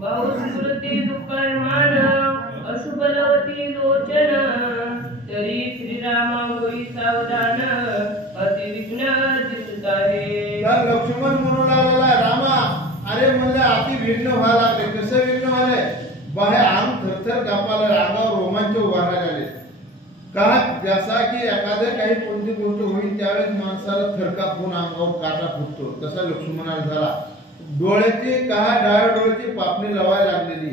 बहुस्फुरती दुःखमान अशुभलवती लोचन तरी श्रीरामा होई सावधान अतिविघ्न दिसत आहे. लक्ष्मण म्हणू लागला रामा अरे म्हणले अति विघ्न व्हायला लागले. कसं विघ्न व्हायले? बाहेर अंग थरथर कापायला अंगावर रोमांच उभारायला लागले. का जसा की एखाद्या काही कोणती गोष्ट होईल त्यावेळेस माणसाला थरकापून अंगावर काटा फुटतो तसा लक्ष्मणाला झाला. डोळ्याची डाव्या डोळ्याची पापणी लावायला लागलेली.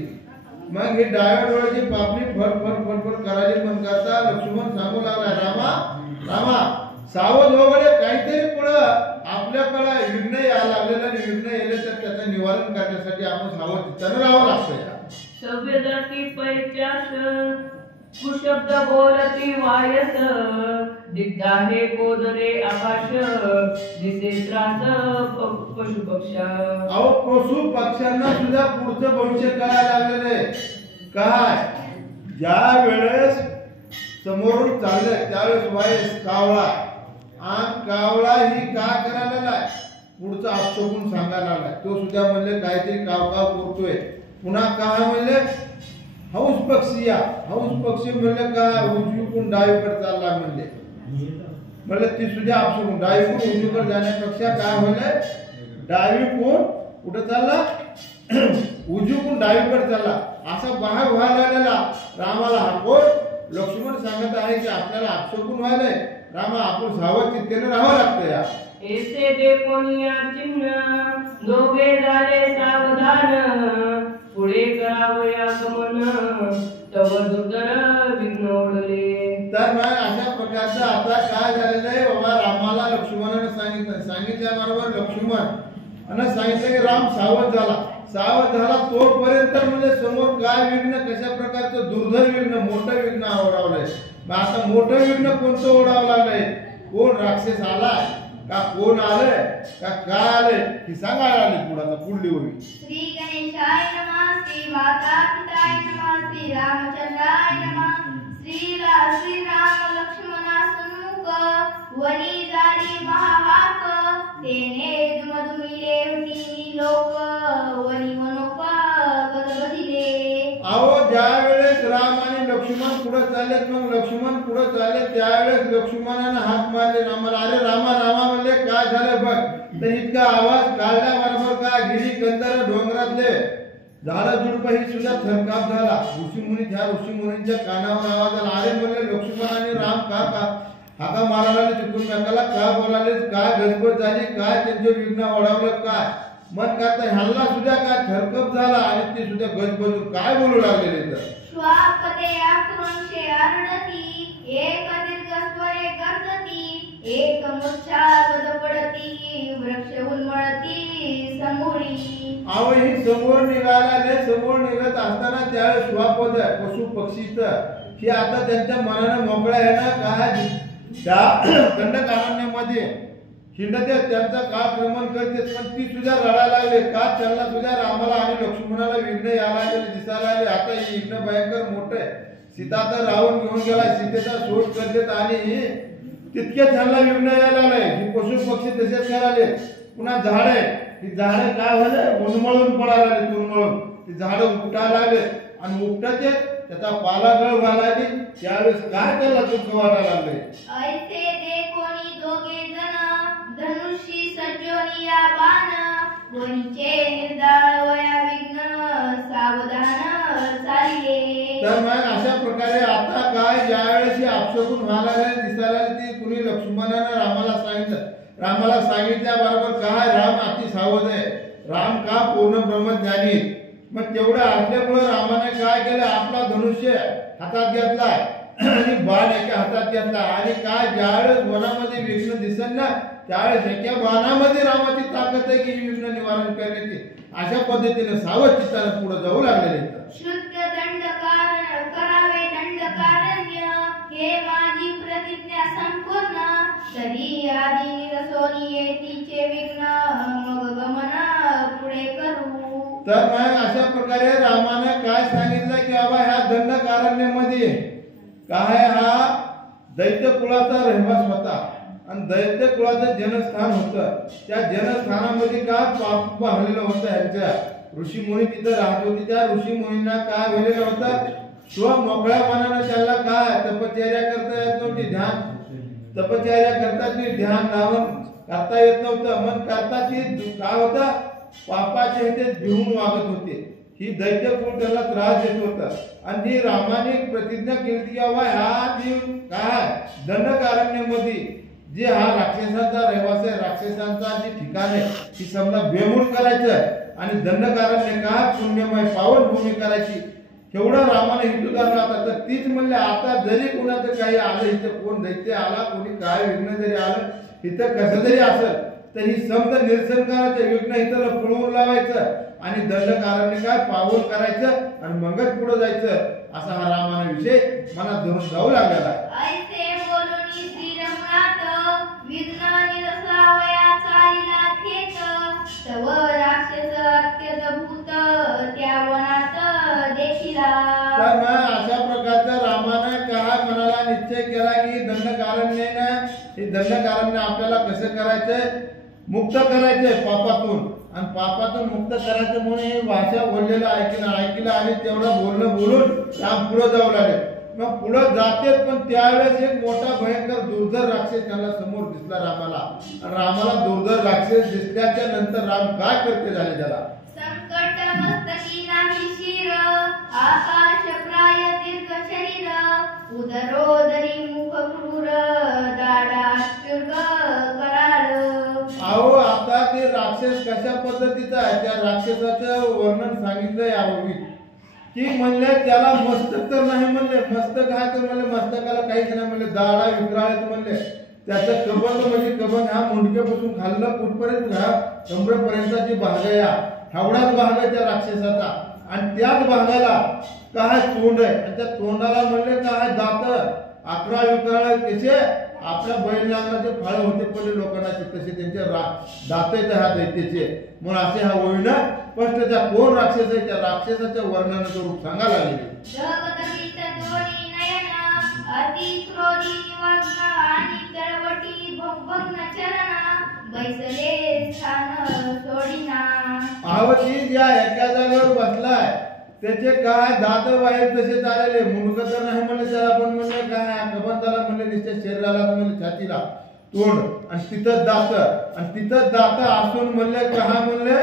मग ही डाव्या डोळ्याची पापणी फर फर फर करायची पण करता लक्ष्मण सांगू लागला रामा रामा सावध हो गडे काहीतरी पुढं आपल्याकडे विघ्न यायला लागलेलं आणि विघ्न येले तर त्याचं निवारण करण्यासाठी आपण सावध चित्तानं राहावं लागतं. सभ्य जाती पैचास कुशब्द बोलती वायस दिग्धा हे कोदरे आकाश दिसे त्रास पशु पक्षा. अहो पशु पक्ष्यांना सुद्धा पुढचं भविष्य कळायला लागलेलं आहे. काय ज्या वेळेस समोरून चाललंय त्यावेळेस वायस कावळा आणि कावळा ही का करायला आहे पुढचं आपसोकून सांगायला लागलाय. तो सुद्धा म्हणले काहीतरी काव काव करतोय. पुन्हा काय म्हणले हौस पक्षी या हौस पक्षी म्हणले का उजवीकडून डावीकडे चालला म्हणले ती सुद्धा आपसून डावीकडून उजवीकडे जाण्यापेक्षा काय म्हणले डावीकडून कुठे चालला उजवीकडून डावीकडे चालला असा बाहेर व्हायला लागलेला रामाला हाकोट लक्ष्मण सांगत आहे की आपल्याला आपसून व्हायलंय रामा आपण सावध चित्तेने राहावं लागतं. या ऐसे देखून या चिन्ह दोघे झाले सावधान पुढे करावया गमन तव दुर्धर विघ्न ओढले. तर मग अशा प्रकारचं आता काय झालेलं आहे बाबा रामाला लक्ष्मणाने सांगितल्याबरोबर लक्ष्मण आणि सांगितलं की राम सावध झाला तोपर्यंत म्हणजे समोर काय विघ्न कशा प्रकारचं दुर्धर विघ्न मोठं विघ्न ओढावलंय. मग आता मोठं विघ्न कोणतं ओढावं लागलंय? कोण राक्षस आलाय का कोण आले का काय आले ही सांगायला आली पुढे पुढली होईल. श्री गणेशाय नमः श्री माता पिताय नमः श्री रामचंद्राय नमः श्री राम लक्ष्मणा सन्मुख वनी झाली महाहाक तेने दुमदुमिले होती लोक वनी मनोप गदगदिले. अहो ज्या वेळेस राम आणि लक्ष्मण पुढे चाललेत मग लक्ष्मण पुढे चालले त्यावेळेस लक्ष्मणाने हात मारले रामाला. अरे रामा म्हणले काय झालं बघ. तर इतका आवाज काढल्याबरोबर का गिरी कंदर डोंगरातले झाडं झुडप ही सुद्धा थरकाप झाला. ऋषी मुनींच्या कानावर आवाज आला. अरे म्हणले लक्ष्मण आणि राम का हाका मारायला तिथून नकाला का बोलाले काय गजबज झाली काय त्यांचे विघ्न ओढावलं काय मन करता ह्याला सुद्धा काय थरकप झाला आणि ते सुद्धा गजबजून काय बोलू लागलेले. तर श्वापते आक्रोशे आरडती एक दीर्घ स्वरे गर्जती एक मूर्छा गदपडती वृक्ष उन्मळती समोरी. अहो ही समोर निघत असताना त्यावेळेस श्वापद पशु पक्षीचं ही आता त्यांच्या मनाने मोकळ्या आहे ना काय त्या दंडकारण्यामध्ये हिंडते त्यांचा काळक्रमण करते पण ती सुद्धा रडायला लागले का त्यांना सुद्धा रामाला आणि लक्ष्मणाला विघ्न यायला लागले दिसायला लागले. आता हे विघ्न भयंकर मोठं आहे. सीता तर रावण घेऊन गेला सीतेचा शोध करतात आणि तितके त्यांना विघ्न यायला लागले. ही पशु पक्षी तसेच करायले. पुन्हा झाड आहे ही झाडं काय झालं उन्मळून पडायला लागले उन्मळून ती झाडं उपटायला लागले आणि उपटाचे त्याचा पाला गळ व्हायला लागली. त्यावेळेस काय त्याला दुःख वाटायला लागले. ऐसे देखोनी दोघे जण धनुषी सज्जोनिया बाण कोणीचे निर्दाळ वया विघ्न सावधान चालिले. तर मग अशा प्रकारे आता काय ज्यावेळेस आपसोकून व्हायला दिसायला ती कुणी लक्ष्मणाने रामाला सांगितल्याबरोबर काय राम अति सावध आहे. राम का पूर्ण ब्रह्मज्ञानी. मग तेवढं असल्यामुळे रामाने काय केलं आपला धनुष्य हातात घेतलाय आणि बाण एका हातात घेतला आणि काय ज्यावेळेस वनामध्ये विघ्न दिसेल ना त्यावेळेस एका बाणामध्ये रामाची ताकद आहे की विघ्न निवारण करण्याची. अशा पद्धतीने सावध चित्ताने पुढे जाऊ लागलेले. शुद्ध दंडकार करावे दंडकारण्य हे माझी प्रतिज्ञा संपूर्ण तरी आधी निरसोनी येतीचे विघ्न मग गमन पुढे करू. तर मग अशा प्रकारे रामाने काय सांगितलं की बाबा ह्या दंडकारण्यामध्ये काय हा दैत्य कुळाचा रहिवास होता आणि दैत्य कुळाचं जनस्थान होतं. त्या जनस्थानामध्ये काय पाप वाहलेलं होतं ह्यांच्या ऋषी मुनी तिथे राहत होती. त्या ऋषी मुनींना काय झालेलं होतं, स्व मोकळ्या मनानं त्याला काय तपश्चर्या करता येत नव्हती, तपश्चर्या करता ती ध्यान धावन करता येत नव्हतं. मन करता ती काय होतं, पापाचे हे भिवून वागत होते. ही दैत्यकुळ त्याला त्रास देत होता. आणि ती रामाने प्रतिज्ञा केली की बाबा ह्या जी काय दंडकारण्यामध्ये जे हा राक्षसांचा रहिवासी आहे, राक्षसांचा जे ठिकाण आहे ती समजा बेमूळ करायचं आणि दंडकारण्य काय पुण्यमय पावन भूमी करायची. केवढं रामाने हिंदू धर्म आता तर तीच म्हणले आता जरी कोणाचं काही आलं, इथं कोण दैत्य आला, कोणी काय विघ्न जरी आलं, इथं कसं जरी असेल तर ही समजा निरसन करायचं, विघ्न इथं पळवून लावायचं आणि दंडकारण्य काय पावन करायचं आणि मगच पुढे जायचं. असा हा रामाने विषय मनात धरून जाऊ लागलेला आहे. ऐसे बोलूनी श्रीरमणात विघ्न निरसावया चालिला थेट, तव राक्षस अत्यद्भुत त्या वनात देखिला. तर मग अशा प्रकारचा रामाने काय मनाला निश्चय केला की दंडकारण्याने हे दंडकारण्य आपल्याला कसं करायचंय, मुक्त करायचंय पापातून. आणि पापातून मुक्त करायचं म्हणून हे भाषा बोललेलं ऐकलं आणि तेवढं बोलणं बोलून राम पुढे जाऊ लागले. मग पुढे जातेच पण त्यावेळेस एक मोठा भयंकर दुर्धर राक्षस त्यांना समोर दिसला रामाला. आणि रामाला दुर्धर राक्षस दिसल्याच्या नंतर राम काय करते झाले त्याला, संकट मस्तकी नाही शिर, आकाश प्राय दीर्घ शरीर, उदरोदरी मुख क्रूर, दाडात्युर्ग करार. अहो आता ते राक्षस कशा पद्धतीचा आहे त्या राक्षसाचं वर्णन सांगितलंय यापूर्वी की म्हणले त्याला मस्तक तर नाही म्हणले, मस्तक हा तर म्हणले मस्तकाला काहीच नाही म्हणले, दाढा विक्राळत म्हणले. त्याचं कबंद म्हणजे कबंद हा मुंडक्यापासून खाल्लं कुठपर्यंत हा कमरेपर्यंतचा जी भाग आहे एवढाच भाग आहे त्या राक्षसाचा. आणि त्याच भागाला काय तोंड आहे आणि त्या तोंडाला म्हणले काय दात, अकरा विक्राळ त्याचे आपल्या बैल नांगराचे फाळ होते पहिले लोकांना तसे त्यांचे दात आहेत ह्या दैत्याचे. म्हणून असे हा ओळीना स्पष्ट त्या कोण राक्षस आहे त्या राक्षसाच्या वर्णनाचं रूप सांगा लागले. जगदगीत दोन्ही नयन, अति क्रोधी निमग्न आणि तळवटी भग्न चरण, बैसले स्थान सोडिना. आवती ज्या एका जागेवर बसलाय त्याचे काय दात वाईट तसे चालले, मुंडक तर नाही म्हणले त्याला, पण म्हणले काय कबंदाला म्हणले नुसत्या शरीराला म्हणले छातीला तोंड आणि तिथं दात आणि तिथं दात असून म्हणले काय म्हणले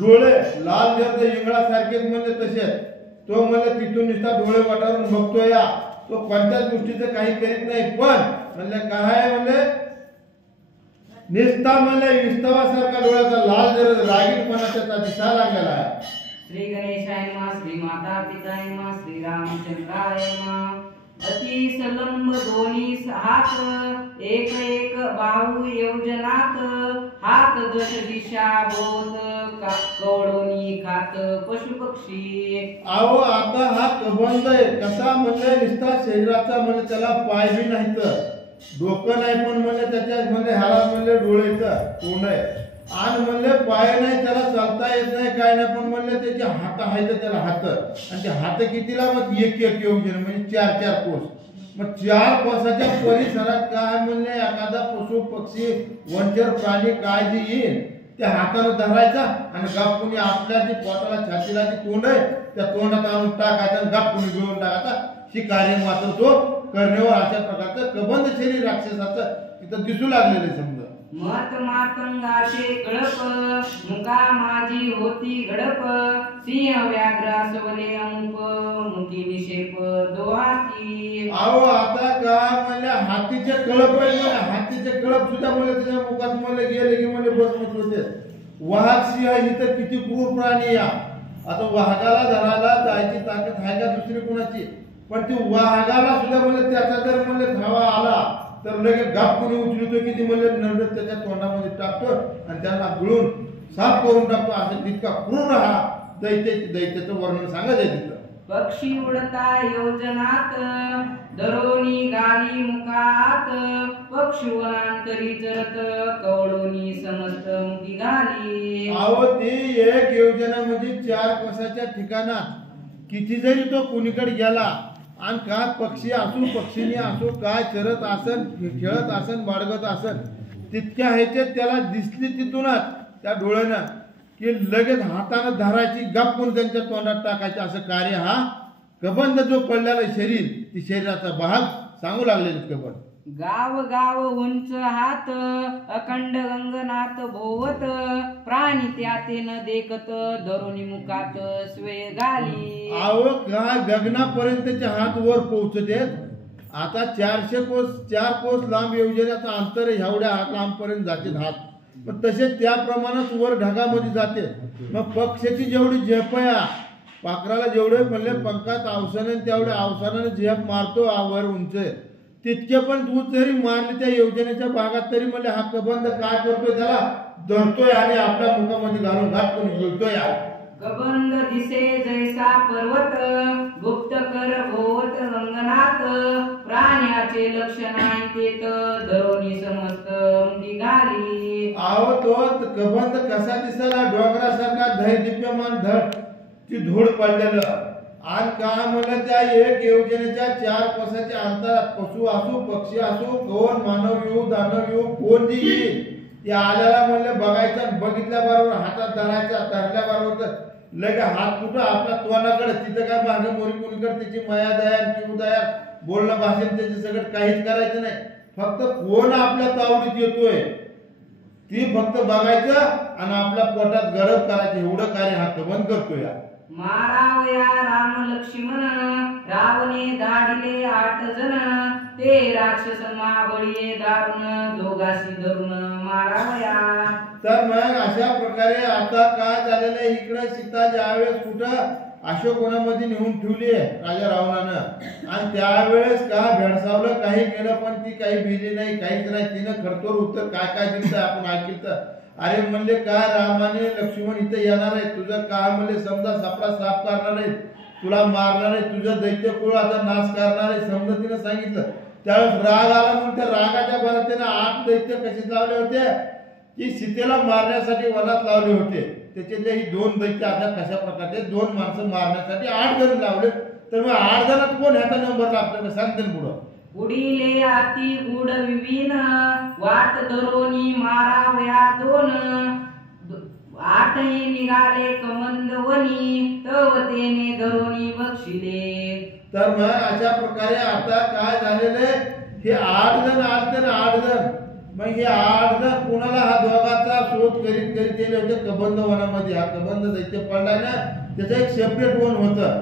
डोळे लाल जर इंगळासारखेच म्हणले तसे. तो म्हणले तिथून नुसता डोळे वाटावरून बघतोय या, तो कोणत्याच गोष्टीचं काही करीत नाही. पण म्हणले काय म्हणले निस्ता म्हणले विस्तवासारखा डोळ्याचा लाल जर रागीटपणा त्याचा दिसायला लागलेला आहे. श्री गणेशाय नमः, श्री माता पिताय नमः, श्री रामचंद्राय नमः. अति सलंब दोन्ही हात, एक एक बाहू योजनात, हात दश दिशा बोध, कवडोनी खात पशु पक्षी. अहो आता हा कबंद आहे कसा म्हणले निस्ता शरीराचा म्हणले त्याला पाय बी नाही तर डोकं नाही, पण म्हणले त्याच्या म्हणजे ह्याला म्हणले डोळेचं तोंड आहे आणि म्हणले पाय नाही त्याला चालता येत नाही काय नाही, पण म्हणले त्याचे हात आहेत त्याला हात आणि ते हात कितीला मग एक एक योजन म्हणजे 4-4 कोस. मग 4 कोसाच्या परिसरात काय म्हणले एखादा पशु पक्षी वंचर प्राणी काय जे येईल त्या हाताने धरायचा आणि गापुनी आपल्या जे पोटाला छातीला जे तोंड आहे त्या तोंडात आणून टाकायचं आणि गापुनी गिळून टाकायचा. ही कार्य मात्र तो करण्यावर अशा प्रकारचं कबंद शरीर राक्षसाचं तिथं दिसू लागलेले. समजा मत मातंगाचे कळप, मुका माझी होती घडप, सिंह व्याघ्र असवले अंक, मुकी निषेप दोहाती. अहो आता काय म्हणले हातीचे कळप आहे ना, हातीचे कळप सुद्धा म्हणले त्याच्या मुखात म्हणले गेले की म्हणले बसमत होते. वाघ सिंह इथं किती क्रूर प्राणी या. आता वाघाला धरायला जायची ताकद आहे का दुसरी कुणाची, पण ती वाघाला सुद्धा म्हणले त्याचा जर म्हणले धावा आला तर लगेच गाप कोणी उचलतो किती म्हणले नरडत त्याच्या तोंडामध्ये टाकतो आणि त्यांना गिळून साफ करून टाकतो. असं तितका क्रूर हा दैत्याचं वर्णन सांगायचं तिथं. पक्षी उडता योजनात, दरोनी गाली मुखात, पक्षुवनांतरी चरत, कवडोनी समस्त मुखी घाली. अहो ती एक योजना म्हणजे 4 कोसाच्या ठिकाणात किती जरी तो कुणीकडे गेला आणि काय पक्षी असू पक्षीनी असू काय चरत असन खेळत असन बाळगत असन तितक्या ह्याच्यात त्याला दिसली तिथूनच त्या डोळ्यानं की लगेच हाताने धरायची गप्पून त्यांच्या तोंडात टाकायची असं कार्य हा कबंध जो पडलेला शरीर ती शरीराचा भाग सांगू लागलेले कबंध. गाव गाव उंच हात अखंड गंगनाथ भोवत प्राणी त्याते न देखत धरुणी मुखात स्वे घाली. आव काय गगनापर्यंतचे हात वर पोहोचतेत. आता 400 कोस 4 कोस लांब योजनेचा अंतर एवढ्या हात लांबपर्यंत जाते हात. मग तसे त्या प्रमाणात वर ढगामध्ये जाते. मग पक्षाची जेवढी झेपया पाखराला जेवढे म्हणले पंखात अवसाने तेवढ्या अवसानाने झेप मारतो वर उंच तितके पण तू जरी मारली त्या योजनेच्या भागात तरी म्हणजे हा कबंध काय करतोय त्याला धरतोय आणि आपल्या मुखामध्ये घालून घातून बोलतोय. कबंध दिसे जैसा पर्वत गुप्त कर भोवत रंगनाथ प्राण्याचे लक्ष नाही तेत धरोनी समस्त निघाली. आव तो कबंध कसा दिसला डोंगरासारखा दैदिप्यमान धड ती धूळ पडलेलं आणि काय म्हणलं त्या एक योजनेच्या 4 कोसाच्या अंतरात पशु असो पक्षी असो कोण मानव येऊ दानव येऊ कोण जी येईल ते आल्याला म्हणले बघायचं बघितल्याबरोबर हातात धरल्याबरोबर लगे हात कुठं आपल्या तोंडाकडे तिथं काय मागे मोरी कोणीकडे त्याची माया दया किंवा दया बोलणं भाषण त्याचे सगळं काहीच करायचं नाही. फक्त कोण आपल्या तावडीत येतोय ती फक्त बघायचं आणि आपल्या पोटात गरज करायचं एवढं कार्य हा कबंध करतोय. मारावया राम लक्ष्मण रावणे धाडिले 8 जण ते राक्षस महाबळी दारुण दोघाशी धरून मारावया. तर मग अशा प्रकारे आता काय झालेलं आहे इकडे सीता ज्यावेळेस कुठं अशोकवनामध्ये नेऊन ठेवली राजा रावणानं आणि त्यावेळेस का भेडसावलं काही केलं पण ती काही भिली नाही काहीच नाही. तिनं खडतोर उत्तर काय काय दिलं आपण ऐकलं. अरे म्हणले काय रामाने लक्ष्मण इथे येणार आहे तुझं काय म्हणले समजा सापडा साफ करणार आहे तुला मारणार आहे तुझं दैत्यकुळ आता नाश करणार आहे समजा तिनं सांगितलं. त्यावेळेस राग आला म्हणून त्या रागाच्या भरात त्यानं 8 दैत्य कसे लावले होते की सीतेला मारण्यासाठी वनात लावले होते. त्याच्यातले ही 2 दैत्य आता कशा प्रकारचे 2 माणसं मारण्यासाठी 8 जण लावले. तर मग 8 जणात कोण ह्याचा नंबर लागतो सांगते ना पुढं. पुढीले अति गुड विवीन वाट धरोनी मारावया 2 8ही निघाले कमंद वनी तव तेने धरोनी बक्षिले. तर मग अशा प्रकारे आता काय झालेले हे 8 जण आलते ना 8 जण. मग हे 8 जण कुणाला हा दोघाचा शोध करीत करीत गेले होते कबंध वनामध्ये. हा कबंध दैत्य पडलाय ना त्याचं एक सेपरेट वन होतं.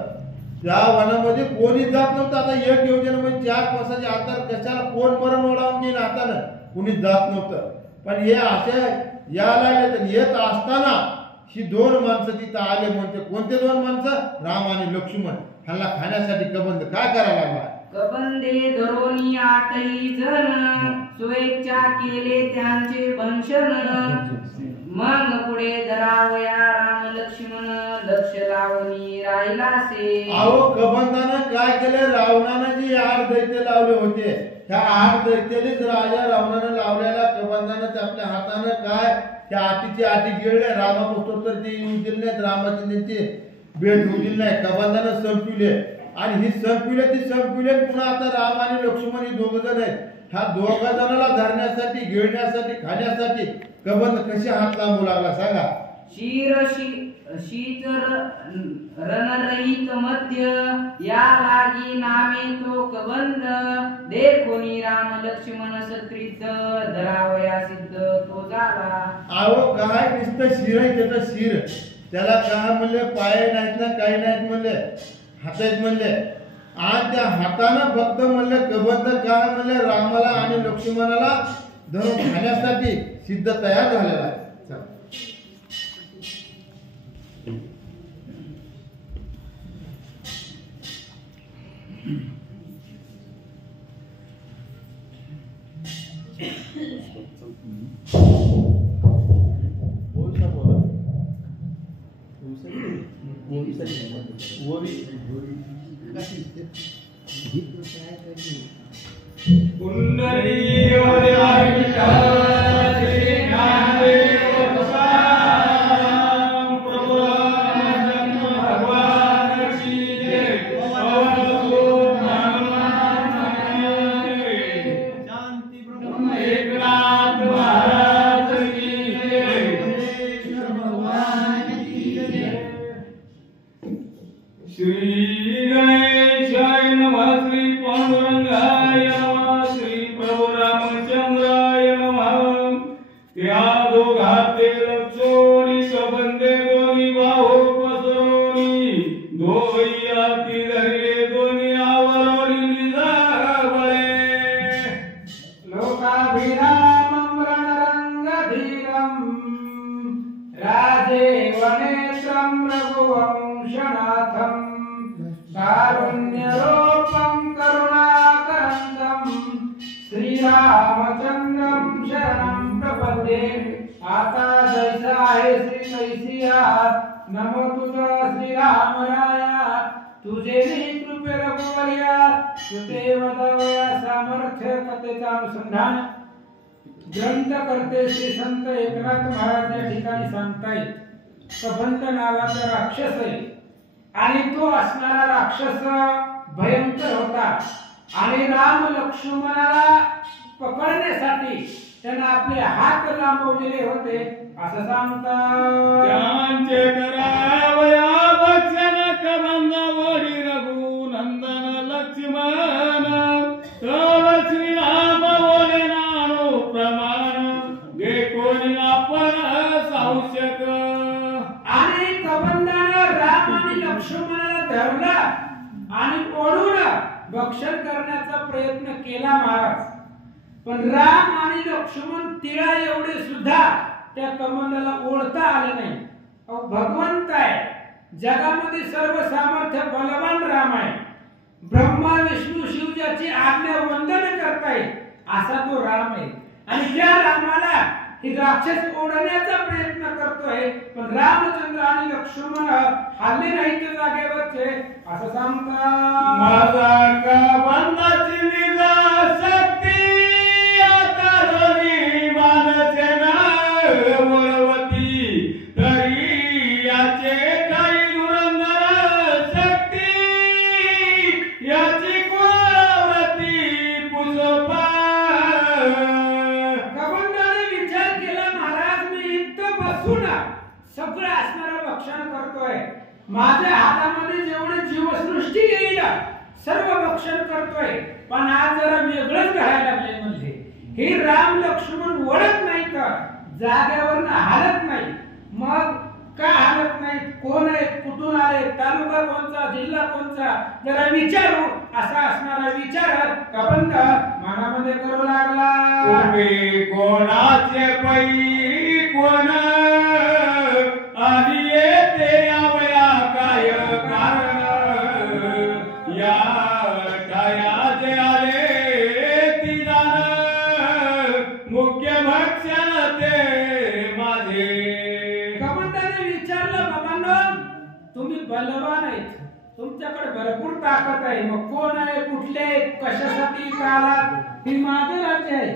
त्या वनामध्ये कोणी जात नव्हतं. आता एक योजनेमध्ये 4 कोसाचे अंतर कशाला कोण मरण ओढावून घेईन हातानं कुणी जात नव्हतं. पण हे असे यायला येत असताना ही 2 माणसं तिथं आले. म्हणते कोणते 2 माणसं राम आणि लक्ष्मण. ह्याला खाण्यासाठी कबंध काय करायला लागला. कबंदे धरोनी 8ही जण स्वेच्छा केले त्यांचे भंशन मग पुढे धरावया राम लक्ष्मण लक्ष लावणी राहिलासे. अहो कबंधानं काय केले रावणानं जी 8 दैत्य लावले होते त्या 8 दैत्यलेच राजा रावणानं लावलेल्या कबंधानं आपल्या हातानं काय त्या आटीची आटी गिळले. रामापुस्तक तर ते येऊ दिले नाहीत रामाची त्यांची भेट होऊ दिली नाही. कबंधानं संपविले आणि ही संपविले पुन्हा आता राम आणि लक्ष्मण ही 2 जण आहेत. ह्या 2 जणाला धरण्यासाठी गिळण्यासाठी खाण्यासाठी कबंध कसे हात लांबू लागला सांगा. शीतर रणरहित मध्य या लागी नामे तो कबंध देखोनी राम लक्ष्मण सत्रित धरावया सिद्ध तो झाला. अहो काय नुसतं शिर आहे त्याचं शिर त्याला काय म्हणले पाय नाहीत ना काही नाहीत म्हणले हात आहेत म्हणले. आणि त्या हातानं फक्त म्हणले कबंध काय म्हणले रामाला आणि लक्ष्मणाला धरून खाण्यासाठी सिद्ध तयार झालेला आहे. भगवान श्री गणेशाय नमः, श्री पांडुरंगाय नमः, श्री प्रभु रामचंद्राय नमः। त्या दोघाते लक्षोनी कबंदे दोन्ही बाहो पसरोनी, दोही हाती धरले दोन्ही आवरोनी निजाबळे। लोकाभिरामं रणरंगधीरं, राजेवनेत्रं रघुवंशनाथं, कारुण्यरूपं करुणाकरन्दं, श्रीरामचंद्रं शरणं प्रपद्ये। आता जैसा आहे श्री तैसिया, नमो तुझा श्रीरामराया, तुझे कृपे रघुवर्या, तुते वदवया सामर्थ्य कथेचा अनुसंधान ग्रंथ करते श्री संत एकनाथ महाराज या ठिकाणी सांगतायत। कबंध नावाचा राक्षस आहे आणि तो असणारा राक्षस भयंकर होता आणि राम लक्ष्मणाला पकडण्यासाठी त्यांना आपले हात लांबवलेले होते असं सांगतात। त्यांचे करावया भक्षण कबंध वडी रघुनंदन लक्ष्मण, तर श्रीराम बोले नानो प्रमाण, गे कोणी आपण सांशक। आणि कबंधानं राम आणि लक्ष्मणाला धरला आणि ओढून भक्षण करण्याचा प्रयत्न केला महाराज, पण राम आणि लक्ष्मण तिळा एवढे सुद्धा त्या कबंधाला ओढता आले नाही। अहो भगवंत आहे, जगामध्ये सर्व सामर्थ्य बलवान राम आहे, ब्रह्मा विष्णू शिव ज्याची आज्ञा वंदन करताय असा तो राम आहे आणि त्या रामाला ही राक्षस ओढण्याचा प्रयत्न करतोय, पण रामचंद्र आणि लक्ष्मण हल्ले नाही त्या जागेवरचे असं सांगतात। माझा कबंधाची निजा शक्ती, आता दोन्ही मानसे ना वळवती, तरी याचे काही धुरंधर शक्ती, याची कोवरती पुसपा। कबंधाने विचार केला, महाराज मी इथं बसून सगळं असणारं भक्षण करतोय, माझ्या हातामध्ये जेवढे जीवसृष्टी येईल सर्व भक्षण करतोय, पण आज जरा वेगळंच घडायला लागले म्हणजे हे राम लक्ष्मण वळत नाही तर जागेवरनं हलत नाही। मग का हलत नाही, कोण आहेत, कुठून आले, तालुका कोणचा, जिल्हा कोणचा, जरा विचारू असा असणारा विचार कबंध मनामध्ये करू लागला। तुम्ही कोणाचे पै कोण, आणि येते यावया काय कारण, या टाया जे आले ती जाण, मुख्य भक्षण ते माझे। कबंधाने विचारलं, बाबांनो तुम्ही बलवान आहेत, तुमच्याकडे भरपूर ताकद आहे, मग कोण आहे, कुठले आहेत, कशासाठी का आलात, हे माझं राज्य आहे,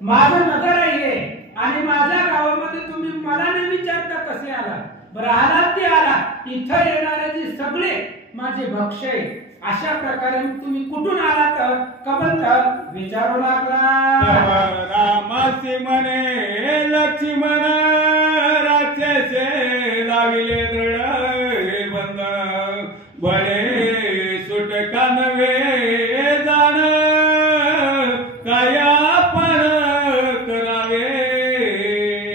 माझं नगर आहे हे, आणि माझ्या गावामध्ये तुम्ही मला न विचारता कसे आलात, बरं आलात ते आला, इथं येणारे जे सगळे माझे भक्ष आहे, अशा प्रकारे तुम्ही कुठून आलात कबंध विचारू लागला। रामासी म्हणे लक्ष्मण, राक्षसे लाविले दृढ बंद, बळे सुटका नव्हे जाण, काय आपण करावे।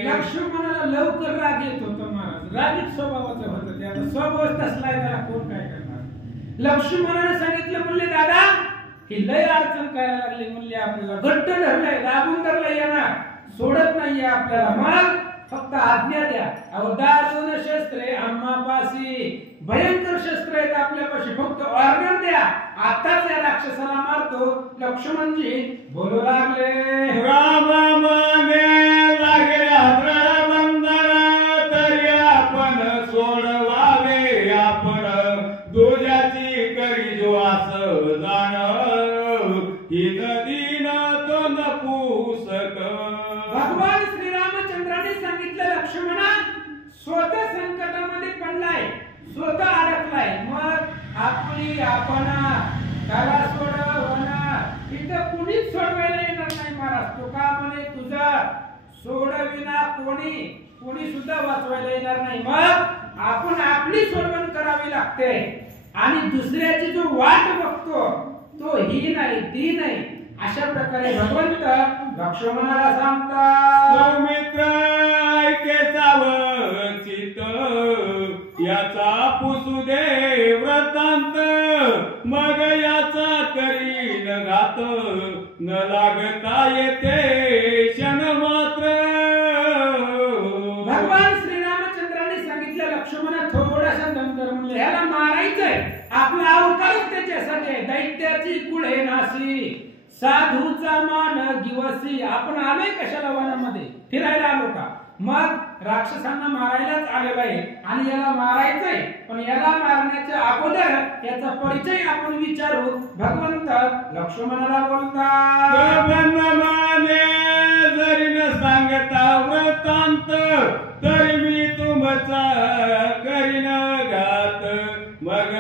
लक्ष्मणाला लवकर राग येत होता महाराज, रागीट स्वभावाचं होतं ते, आता स्वभाव तसला त्याला कोण काय करणार। लक्ष्मणाने सांगितलं, म्हणले दादा ही लय अडचण करायला लागली, म्हणले आपल्याला घट्ट धरलंय, दाबून धरलंय यांना, सोडत नाहीये आपल्याला, मग फक्त आज्ञा द्या। अहो दारुण शस्त्रे आम्हापाशी, भयंकर शस्त्र आहेत आपल्यापाशी, फक्त ऑर्डर द्या, आताच या राक्षसाला मारतो। लक्ष्मणजी बोलू लागले, राम माने लागल्या बंधन, तरी आपण सोडवावे, आपण दोजाची करी जो असं जाण, ही नदी न तो नपुसक। भगवान श्रीरामचंद्राने सांगितलं, लक्ष्मणा स्वतः संकटामध्ये पडलाय, स्वतः अडकलाय, मग आपण त्याला सोडवणं इथं कुणीच सोडवायला येणार नाही महाराज। तो का म्हणे तुझा सोडविना कोणी सुद्धा वाचवायला येणार नाही, मग आपण आपली सोडवण करावी लागते। आणि दुसऱ्याची जो वाट बघतो तो ही नाही ती नाही अशा प्रकारे भगवंत लक्ष्मणाला सांगतात मित्र ऐके सावचित याचा पुसू दे व्रतांत मग याचा करीन घात न लागता येते क्षण मात्र भगवान श्रीरामचंद्रांनी सांगितलं लक्ष्मणा थोडासा दमदर म्हणले ह्याला मारायचंय आपला अवतारच त्याच्यासाठी आहे. दैत्याची कुळे नासी साधूचा मान गिवसी आपण आलोय कशाला वनामध्ये फिरायला आलो का मग राक्षसांना मारायलाच आलेलो आहे आणि याला मारायचंय पण याला मारण्याच्या अगोदर याचा परिचय आपण विचारू भगवंत लक्ष्मणाला बोलतात जरी न सांगता व्रतांत तरी मी तुमचा करीन घात मग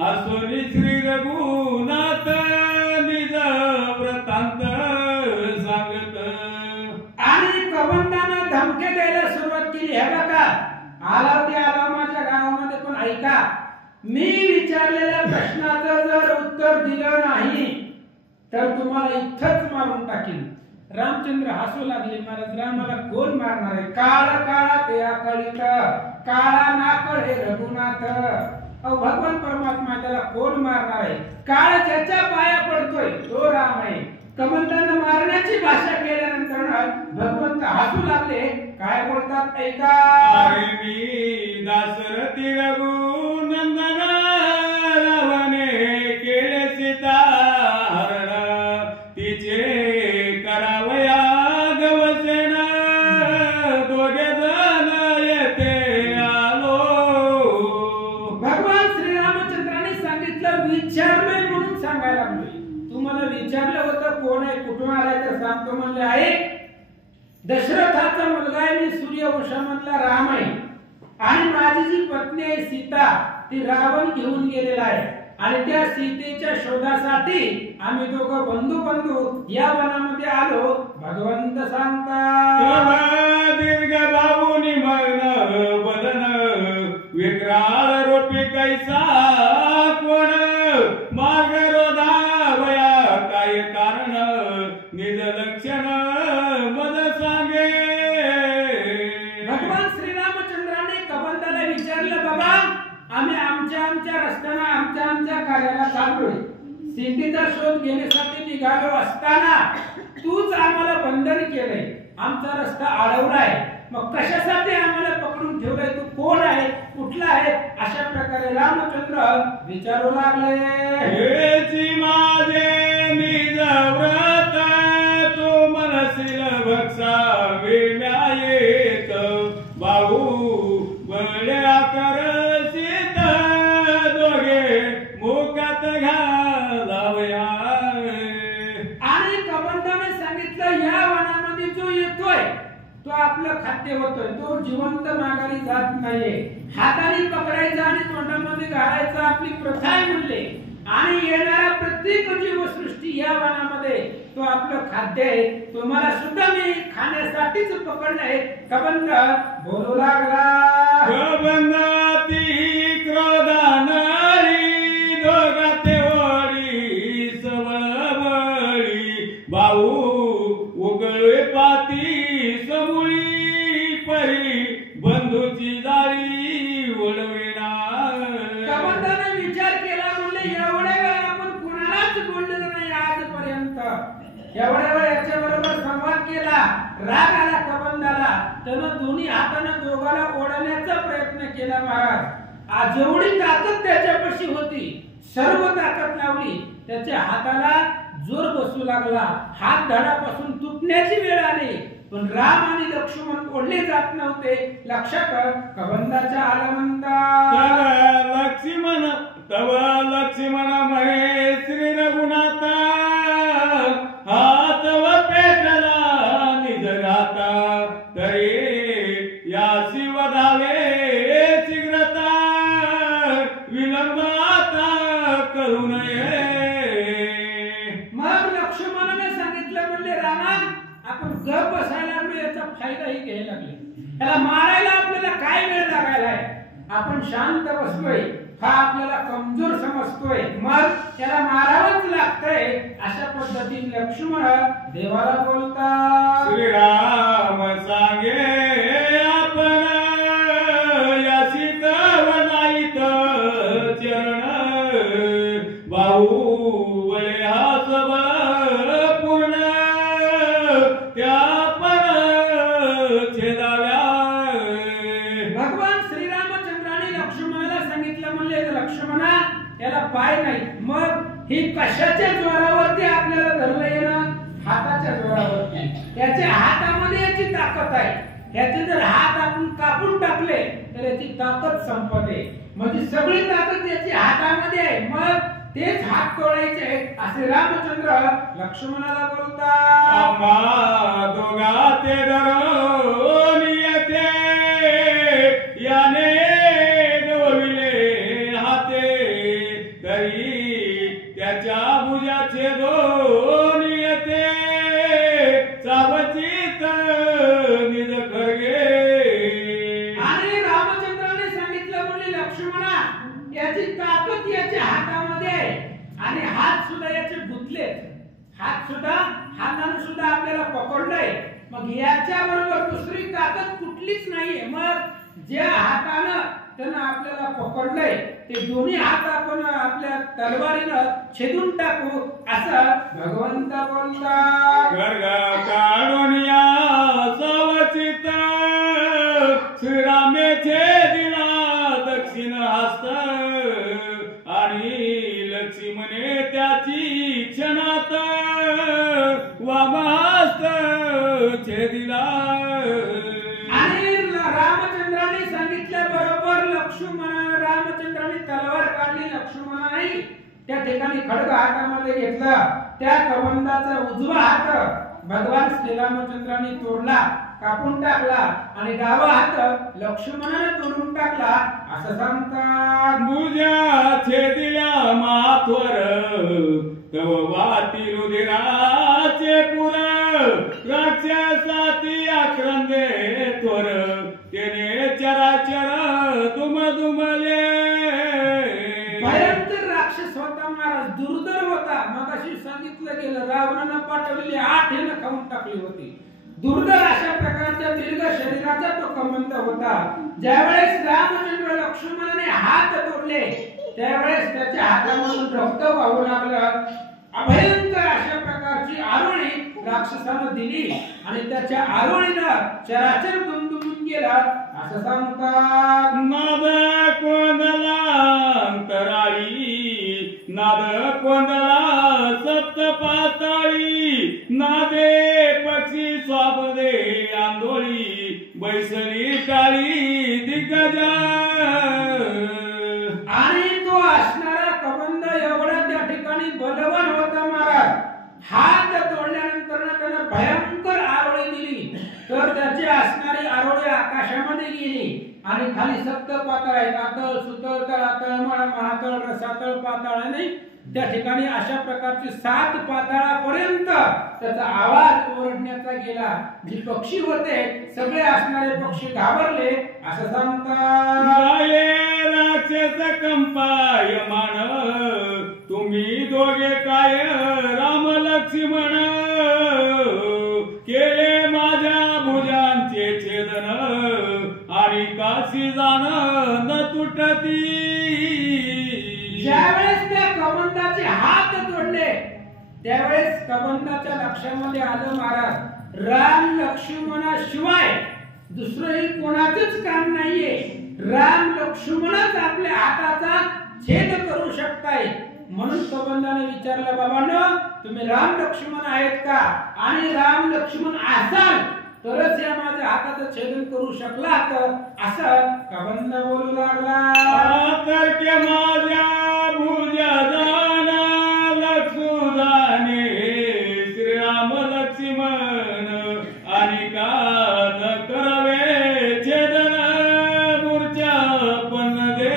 हसोनी श्री रघुनाथ निज व्रतांत सांगत आणि कबंदानं धमके द्यायला सुरुवात केली हे बघा आला ते आला माझ्या गावामध्ये पण ऐका मी विचारलेल्या प्रश्नाचं जर उत्तर दिलं नाही तर तुम्हाला इथंच मारून टाकीन. रामचंद्र हसू लागले महाराज रामाला कोण मारणार आहे काळ काळा ते आकळीत काळा ना कळे रघुनाथ. अहो भगवान परमात्मा त्याला कोण मारणार आहे काळ ज्याच्या पाया पडतोय तो राम आहे. कबंदानं मारण्याची भाषा केल्यानंतर भगवंत हसू लागले काय बोलतात ऐका अरे मी दासरथी रघुनंदन रावणे केले सीता हरण तिचे करावया गवसेन दोघे जण येते आलो. भगवान श्रीरामचंद्रांनी सांगितलं विचारलंय म्हणून सांगायला लागलोय. तुम्हाला विचारलं होतं कोण आहे कुठून आलाय तर सांगतो म्हणले आहे दशरथाचा मुलगा आहे मी सूर्यवंशामधला राम आहे आणि माझी जी पत्नी आहे सीता ती रावण घेऊन गेलेला आहे आणि त्या सीतेच्या शोधासाठी आम्ही दोघं बंधू या वनामध्ये आलो. भगवंत सांगतात दीर्घ बाहुनी मग्न बदन विक्राळ रूपी कैसा कोण मार्ग रोधावया काय कारण निज लक्षण मद सांगे. भगवान श्रीरामचंद्राने कबंदाला विचारलं बाबा आम्ही आमच्या रस्त्याने आमच्या कार्याला चाललोय सीतेचा शोध घेण्यासाठी निघालो असताना तूच आम्हाला बंधन केलंय आमचा रस्ता अडवलाय मग कशासाठी आम्हाला पकडून ठेवलंय तू कोण आहे कुठला आहे अशा प्रकारे रामचंद्र विचारू लागले. हेची माझे निज व्रत तो मनसील भक्षावे येत बाहू बळ्या करसीत दोघे मुखात घालावया. आणि कबंदाने सांगितलं या वनामध्ये जो येतोय तो आपलं खाद्य होतोय तो जिवंत माघारी जात नाहीये हाताने पकडायचा आणि तोंडामध्ये घालायचा आपली प्रथा आहे म्हणले आणि येणारा प्रत्येक जीवसृष्टी या वनामध्ये तो आपलं खाद्य आहे तुम्हाला सुद्धा मी खाण्यासाठीच पकडलंय. कबंद बोलू लागला कबंदाती क्रोधानळी दोघाते ओळी सवळवळी बाहू उगळे पाती समूळी परी बंधूची जाळी उडविना. कबंदाने विचार केला म्हणले एवढ्या वेळ आपण कुणालाच बोललेलो नाही आजपर्यंत एवढ्या वेळ याच्या बरोबर संवाद केला राग आला कबंदाला त्यानं दोन्ही हाताने दोघाला ओढण्याचा प्रयत्न केला महाराज. आज जेवढी ताकद त्याच्यापाशी होती सर्व ताकद लावली त्याच्या हाताला जोर बसू लागला हात धडापासून तुटण्याची वेळ आली पण राम आणि लक्ष्मण ओढले जात नव्हते. लक्षात कबंदाच्या आला म्हणतात लक्ष्मण तव लक्ष्मण महे श्री रघुनाथ हात व पेटला निज घाता तरी या शिव धावे शीघ्रता विलंबाता करू नये. मग लक्ष्मणाने सांगितलं म्हणले रामा आपण गप बसायला लागलो याचा फायदाही घ्यायला लागले त्याला मारायला आपल्याला काय वेळ लागायला आहे आपण शांत बसलोय हा आपल्याला कमजोर समजतोय, मग त्याला मारावंच लागतंय. अशा पद्धतीने लक्ष्मण देवाला बोलतात. श्रीराम सांगे आपण यासी तव नाहीत चरण बाहुबळे हा सबळ पूर्ण त्या पण छेदाव्या. भगवान श्रीरामचंद्राने लक्ष्मणाला सांगितलं म्हणले लक्ष्मणा याला पाय नाही, मग ही कशाच्या जोरावरती आपल्याला धरलंय ना? हाताच्या जोरावरती. त्याच्या हातामध्ये याची ताकद आहे. याचे जर हात आपण कापून टाकले तर याची ताकद संपते. म्हणजे सगळी ताकद याच्या हातामध्ये आहे, मग तेच हात तोडायचे आहेत असे रामचंद्र लक्ष्मणाला बोलतात. आम्हा दोघाते धरून येते याने डोविले हाते तरी त्याच्या भुजाचे दोन येते चावचित निज खरगे. आणि रामचंद्राने सांगितलं म्हणले लक्ष्मणा याची ताकद याच्या हातामध्ये आहे आणि हात सुद्धा याचे गुंतले. हाताने सुद्धा आपल्याला पकडलंय. मग याच्या बरोबर दुसरी ताकद कुठलीच नाहीये. मग ज्या हातानं त्यानं आपल्याला पकडलंय ते दोन्ही हात आपण आपल्या तलवारीनं छेदून टाकू असं भगवंत बोलतात. गर्ग काढून या सावचित श्रीरामेचे दिला दक्षिण हस्त आणि लक्ष्मणे त्याची क्षणात वामहस्त छेदिला. आणि रामचंद्राने सांगितल्या बरोबर रामचंद्राने तलवार काढली. लक्ष्मण नाही त्या ठिकाणी खड्ग हातामध्ये घेतला. त्या कबंधाचा उजवा हात भगवान श्रीरामचंद्राने तोडला, कापून टाकला आणि डावा हात लक्ष्मणाने तोडून टाकला असं सांगतात. भुजा छेदिल्या माथवर तव वाती रुधिराचे पुर राक्षसाती आक्रंदे त्वर त्याने चराचर दुमदुमले. भयंकर राक्षस होता महाराज, दुर्धर होता. मगाशी सांगितलं गेलं रावणानं पाठवलेली 8 हेनं खाऊन टाकली होती. दुर्धर अशा प्रकारच्या दीर्घ शरीराचा तो कबंध होता. ज्यावेळेस रामचंद्र लक्ष्मणाने हात तोडले त्यावेळेस त्याच्या हातामधून रक्त वाहू लागलं. अभयंकर अशा प्रकारची आरोळी राक्षसानं दिली आणि त्याच्या आरोळीनं चराचर दुमदुमून गेला असं सांगतात. नाद कोंदला अंतराळी नाद कोंदला सप्त पाताळी नादे पक्षी स्वापदे आंदोळी बैसली काळी दिग्गजा. आणि तो असणारा कबंध एवढा त्या ठिकाणी बलवान होता महाराज. हात तोडल्यानंतर त्यानं भयंकर आरोळी दिली तर त्याची असणारी आरोळी आकाशामध्ये गेली आणि खाली सप्त पाताळ आहेत. आतळ सुतळ तळातळ महातळ रसातळ पाताळ नाही त्या ठिकाणी अशा प्रकारची 7 पाताळापर्यंत त्याचा आवाज ओरडण्याचा गेला. जे पक्षी होते सगळे असणारे पक्षी घाबरले असं सांगतात. राक्षस कंपाय मान तुम्ही दोघे काय राम लक्ष्मण केले माझ्या भुजांचे छेदन आणि काशी जाण न तुटती. ज्यावेळेस त्या कबंधाचे हात तोडले त्यावेळेस कबंधाच्या लक्षामध्ये आलं महाराज राम लक्ष्मणाशिवाय दुसरंही कोणाचंच काम नाहीये. राम लक्ष्मणच आपल्या हाताचा छेद करू शकताय. म्हणून कबंधाने विचारलं बाबांनो तुम्ही राम लक्ष्मण आहेत का? आणि राम लक्ष्मण असाल तरच या माझ्या हाताचं छेदन करू शकलात असं कबंध बोलू लागला. तर माझ्या भुजा जाना लक्ष्मणाने श्रीराम लक्ष्मण आणि का न करावे छेदन मूर्छा पण दे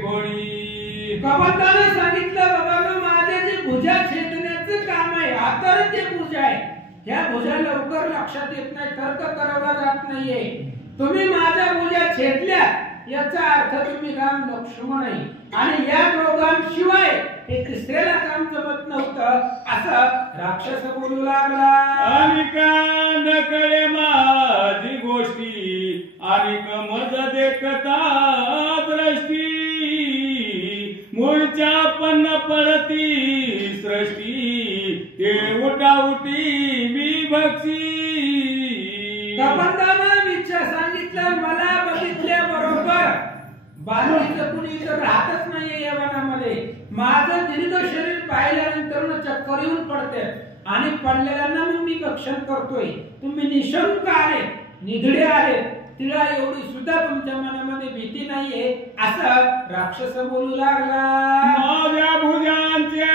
कोणी. कबंधाने सांगितलं बाबांनो माझे जे भुजा छेदण्याचं काम आहे आता जे भुजा आहे ह्या भुजा लवकर लक्षात येत नाही, तर्क करावा जात नाहीये. तुम्ही माझ्या भुजा छेदल्या याचा अर्थ तुम्ही राम लक्ष्मण आहे आणि या दोघांशिवाय हे तिसऱ्याला काम जमत नव्हतं असं राक्षस बोलू लागला. आणि कान कळे माझी गोष्टी आणि मज देखता दृष्टी मूळच्या पन्न पडती सृष्टी ते उठाउटी मी बक्षी. कबंदानं विचार सांगितलं मला बघितल्याबरोबर बालकीचं कुणी इथं राहतच नाहीये या वनामध्ये. माझं दीर्घ शरीर पाहिल्यानंतर चक्कर येऊन पडते आणि पडलेल्यांना मग मी रक्षण करतोय. तुम्ही निशंक आले निधडे आले तिला एवढी सुद्धा तुमच्या मनामध्ये भीती नाहीये असं राक्षस बोलू लागला. माझ्या भुजांचे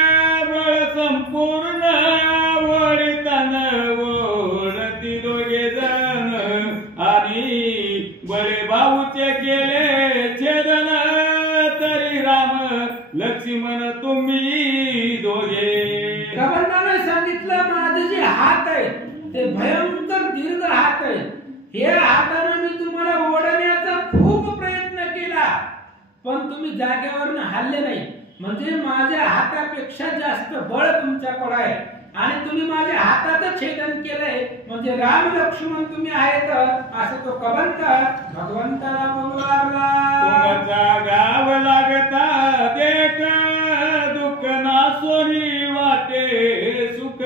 बळ संपूर्ण वडितान ओढती दोघे जण आणि बळे भाऊचे केले छेदन तरी राम लक्ष्मण तुम्ही दोघे. कबंदानं सांगितलं माझे जे हात आहे ते भयंकर दीर्घ हात आहे. हे हाताने मी तुम्हाला ओढण्याचा खूप प्रयत्न केला पण तुम्ही जागेवरून हल्ले नाही. म्हणजे माझ्या हातापेक्षा जास्त बळ तुमच्याकडे आहे आणि तुम्ही माझ्या हाताचं छेदन केलंय म्हणजे राम लक्ष्मण तुम्ही आहेत असं तो कबंद भगवंताला बोलू लागला. तुमचा गाव लागता देख दुःख ना सोनी वाटे सुख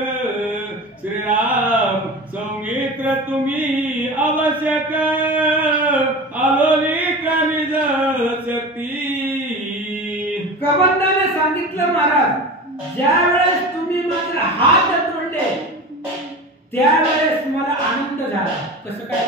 श्रीराम सौमित्र तुम्ही आवश्यक आलोली कनिज शक्ती. कबंदाने सांगितलं महाराज ज्या वेळेस तुम्ही माझे हात तोडले त्यावेळेस मला आनंद झाला. कसं काय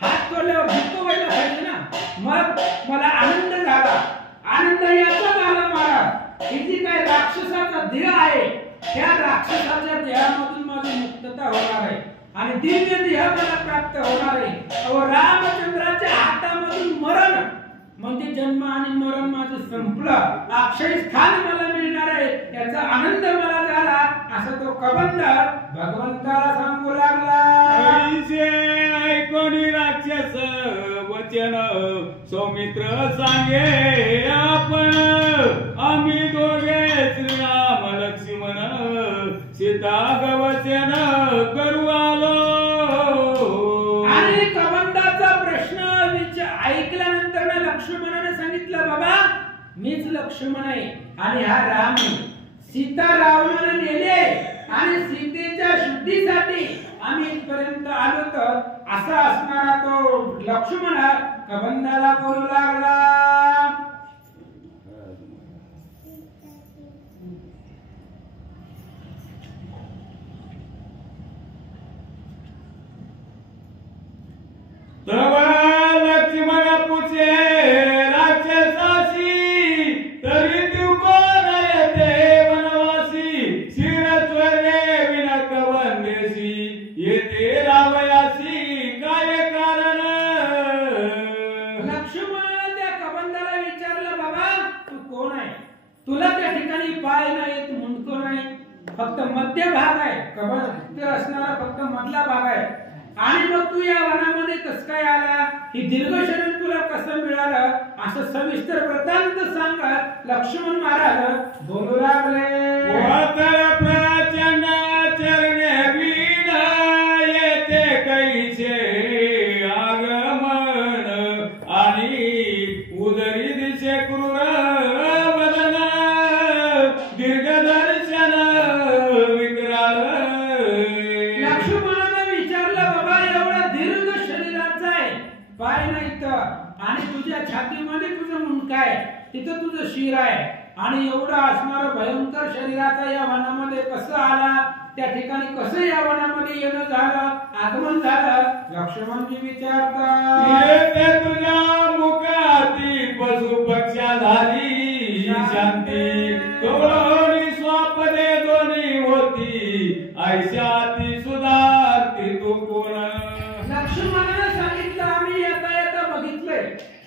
हात तोडल्यावर दुःख व्हायला पाहिजे ना. मग मला आनंद झाला. आनंद याचा झाला महाराज ही जी काय राक्षसाचा देह आहे त्या राक्षसाच्या देहामधून माझी मुक्तता होणार आहे आणि दिव्य देह मला प्राप्त होणार आहे. रामचंद्राच्या हातामधून मरण म्हणजे जन्म आणि मरण माझं संपलं. अक्षय स्थान मला मिळणार आहे याचा आनंद मला झाला असं तो कबंद भगवंताला सांगू लागला. ऐकोनी राक्षस वचन सौमित्र सांगे आपण आम्ही दोघे श्रीराम लक्ष्मण सीता गवचन करू आलो. आणि कबंदाचा प्रश्न ऐकल्यानंतर लक्ष्मणाने सांगितलं बाबा मीच लक्ष्मण आहे आणि हा राम आहे. सीता रावणाने नेले आणि सीतेच्या शुद्धीसाठी आम्ही इथपर्यंत आलो तर असा असणारा तो लक्ष्मण कबंदाला बोलू लागला. लक्ष्मण पुछे राक्षसासी तरी तू कोण येते वनवासी शिरस्वरे विनक वंदेसी येते रावयासी काय कारण. लक्ष्मणाने त्या कबंदाला विचारलं बाबा तू कोण आहे. तुला त्या ठिकाणी पाय नाहीत मुंडको नाही फक्त मध्य भाग आहे. कबंद असणारा फक्त मधला भाग आहे आणि मग तू या वनामध्ये कसं काय आला ही दीर्घ शरीर तुला कसं मिळालं असं सविस्तर वृत्तांत सांगत लक्ष्मण महाराज बोलू लागले. प्रचंड चरणे वीण येते कैसे आगमन आणि उदरी दिशे क्रूर वदन दीर्घदर्शन विक्राल. पाय नाही तर आणि तुझ्या छातीमध्ये तुझं मुंडक आहे तिथं तुझं शिर आहे आणि एवढा असणारा भयंकर शरीराचा या वनामध्ये कसं आला त्या ठिकाणी कसं या वनामध्ये येणं झालं आगमन झालं. लक्ष्मणजी विचारतात तुझ्या मुखाती पशु पक्षा झाली शांती तोडी स्वापदे दोन्ही होती ऐशाती सुधारती तू कोण. लक्ष्मणाने सांगितलं आम्ही येता येता बघितलंय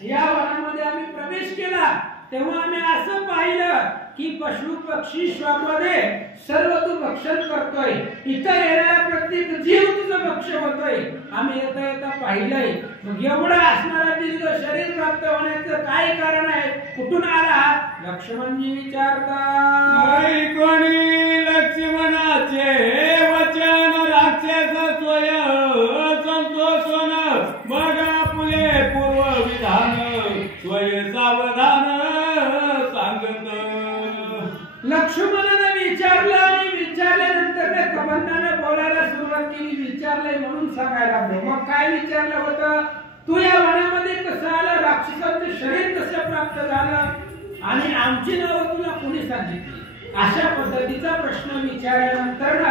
या वनामध्ये आम्ही प्रवेश केला तेव्हा आम्ही असं पाहिलं की पशु पक्षी श्वामध्ये सर्व तू भक्षण करतोय, इतर येणारा प्रत्येक जीव तुझं भक्ष होतोय, आम्ही येता येता पाहिलंय. मग एवढं असणारा दीर्घ शरीर प्राप्त होण्याचं काय कारण आहे, कुठून आला? लक्ष्मणजी विचारतात. कोणी लक्ष्मणाचे वचन राक्षस स्वय संतोषन मग आपुले पूर्व विधान स्वय सावधान सांगत. लक्ष्मणाने विचारलं आणि विचारल्यानंतर कबंधाने बोलायला सुरुवात केली. विचारलंय म्हणून सांगायला लागलो. मग काय विचारलं होतं? तू या वनामध्ये कसं आलं, राक्षसाचं शरीर कसं प्राप्त झालं आणि आमची नावं तुला कोणी सांगितली? अशा पद्धतीचा प्रश्न विचारल्यानंतर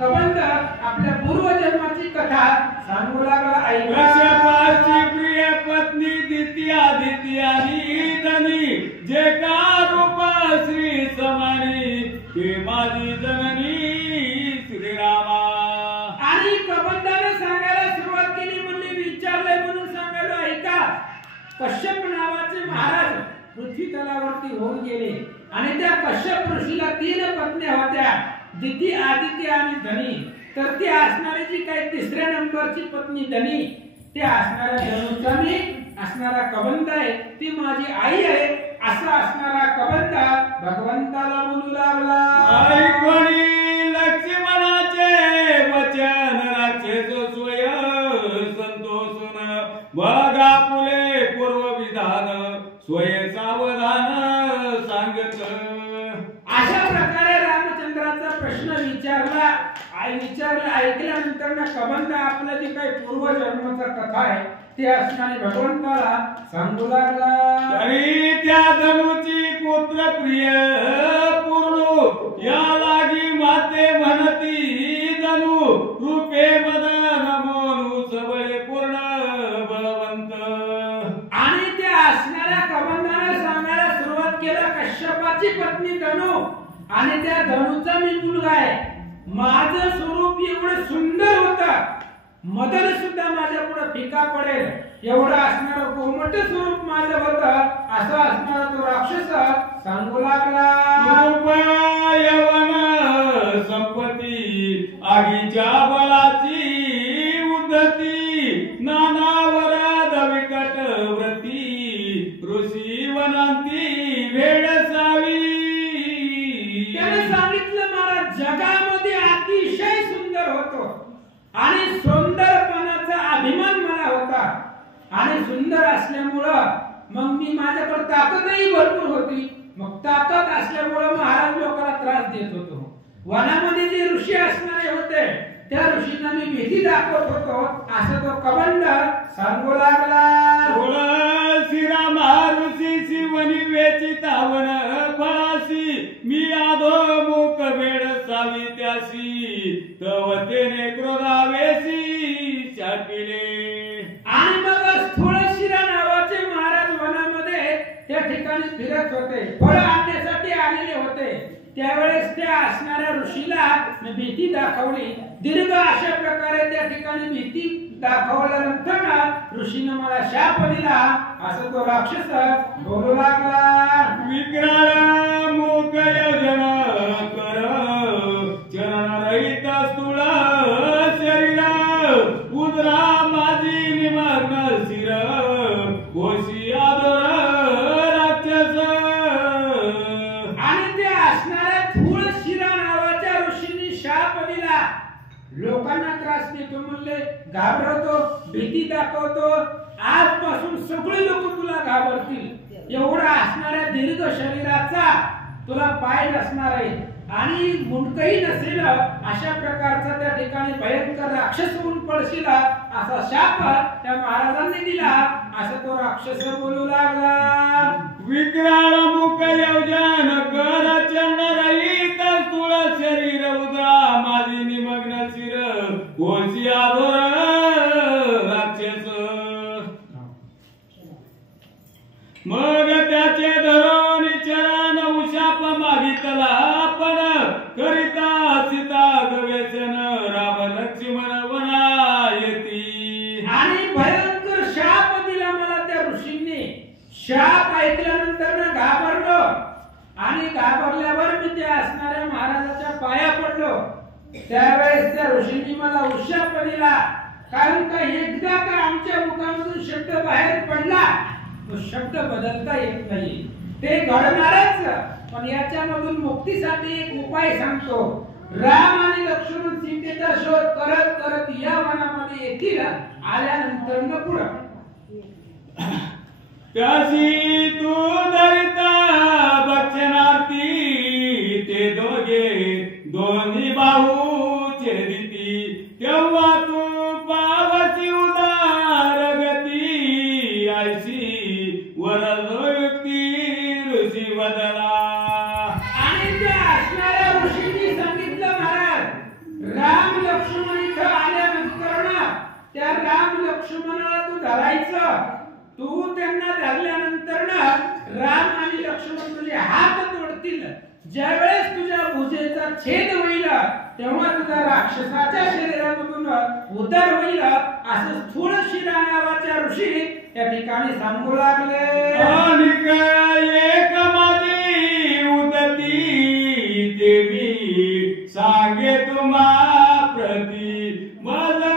कबंध आपल्या पूर्वजन्माची कथा सांगू लागला. ऐका प्रिय पत्नी दित्यादित्यानी धनी जे का रूप श्री समानी हे माझी जननी श्रीरामा. आणि कबंधाने सांगायला सुरुवात केली. म्हणले विचारलंय म्हणून सांगायला. ऐका, कश्यप नावाचे महाराज पृथ्वी तलावरती होऊन गेले आणि त्या कश्यप ऋषीला 3 पत्न्या होत्या, दिती, आदित्य आणि धनी. तर ती असणारी जी काही 3ऱ्या नंबरची पत्नी धनी, ते असणाऱ्या धनुचा मी असणारा कबंध आहे, ती माझी आई आहे. असा असणारा कबंध भगवंताला बोलू लागला. ऐकोणी लक्ष्मणाचे वचन राक्षस स्वय संतोषन मग आपुले पूर्व विधान स्वय सावधान सांगत. अशा प्रकारे रामचंद्राचा प्रश्न विचारला. ऐकल्यानंतर कबंध आपलं जे काही पूर्वजन्माचा कथा आहे ते असणारे भगवंताला सांगू लागला. तरी त्या धनुची पुत्र प्रिय पूर्ण या लागी माते म्हणती धनु रूपे मदन मोनू सबळे पूर्ण बळवंत. आणि त्या असणाऱ्या कबंधाने सांगायला सुरुवात केलं. कश्यपाची पत्नी धनु आणि त्या धनुचा मी मुलगा आहे. माझं स्वरूप एवढं सुंदर होतं, मदन सुद्धा माझ्या पुढे फिका पडेल एवढं असणारं कोमट स्वरूप माझं होतं. असं असणारा तो राक्षस सांगू लागला. यवन संपत्ती आगीच्या बळाची उद्धती नाना वरद विकट व्रती ऋषी वनांती भेडसावी. त्याने सांगितलं मला जगामध्ये अतिशय सुंदर होतो आणि सुंदरपणाचा अभिमान मला होता आणि सुंदर असल्यामुळं मग मी माझ्याकडे ताकदही भरपूर होती. मग ताकद असल्यामुळं महाराज लोकांना त्रास देत होतो. वनामध्ये जे ऋषी असणारे होते त्या ऋषींना मी भीती दाखवत होतो. असं तो कबंध सांगू लागला. श्रीरामा ऋषी शिवनी वेची तावन फळासी मी अधोमुख भेड सावी त्यासी तवतेने क्रोधावेसी चापिले. आणि मग स्थूळशिरा नावाचे महाराज वनामध्ये त्या ठिकाणी फिरत होते, फळ आणण्यासाठी आलेले होते. त्यावेळेस त्या असणाऱ्या ऋषीला भीती दाखवली. दीर्घ अशा प्रकारे त्या ठिकाणी भीती दाखवल्यानंतर ऋषीने मला शाप दिला. असं तो राक्षस बोलू लागला. विक्राळ मुख योजन कर चरण रहित स्थूळ शरीर उदरा माझी निमग्न शिर कोशी आदर राक्षस. आणि त्या असणाऱ्या स्थूळशिरा नावाच्या ऋषींनी शाप दिला. लोकांना त्रास देतो म्हणले, घाबरवतो, भीती दाखवतो, आजपासून सगळे लोक तुला घाबरतील. एवढा असणाऱ्या दीर्घ शरीराचा तुला पाय नसणार आहे आणि मुंडकही नसेल. अशा प्रकारचा त्या ठिकाणी भयंकर राक्षस होऊन पडशील असा शाप त्या महाराजांनी दिला. असं तो राक्षस बोलू लागला. विक्राळ मुख योजन कर चरण रहित स्थूळ शरीर उदरा माझी निमग्न शिर कोशी आदर राक्षस. मग त्याचे धरून चरण उशाप मागितला पण करिता सीता गवेचन राम लक्ष्मण वना येती. आणि भयंकर शाप दिला मला त्या ऋषींनी. शाप ऐकल्यानंतर घाबरले. आणि घाबरल्यावर मी त्या असणाऱ्या महाराजाच्या पाया पडलो. त्यावेळेस त्या ऋषींनी मला उशाप दिला. कारण का एकदा का आमच्या मुखामधून शब्द बाहेर पडला तो शब्द बदलता येत नाही, ते घडणारच. पण याच्यामधून मुक्तीसाठी एक उपाय सांगतो. राम आणि लक्ष्मण सीतेचा शोध करत करत या वनामध्ये येतील. आल्यानंतर न पुढं त्याशी तू धरिता भक्षणार्थी ते दोन्ही भाऊ चेरिती, तेव्हा तू पावसी उदार गती, ऐशी वरदोक्ती ऋषी बदला. आणि त्या असणाऱ्या ऋषींनी सांगितलं महाराज राम लक्ष्मण इथं आल्यानंतर ना त्या राम लक्ष्मणाला तू धरायचं. तू त्यांना धरल्यानंतर ना राम आणि लक्ष्मण तुझे हात तोडतील. ज्यावेळेस तुझ्या भुजेचा छेद होईल तेव्हा तुझा राक्षसाच्या शरीरामधून उद्धार होईल. असं स्थूळ शिरा नावाच्या ऋषी त्या ठिकाणी सांगू लागले. एक माझी उदती देवी सांगे तुम्हा प्रती, माझा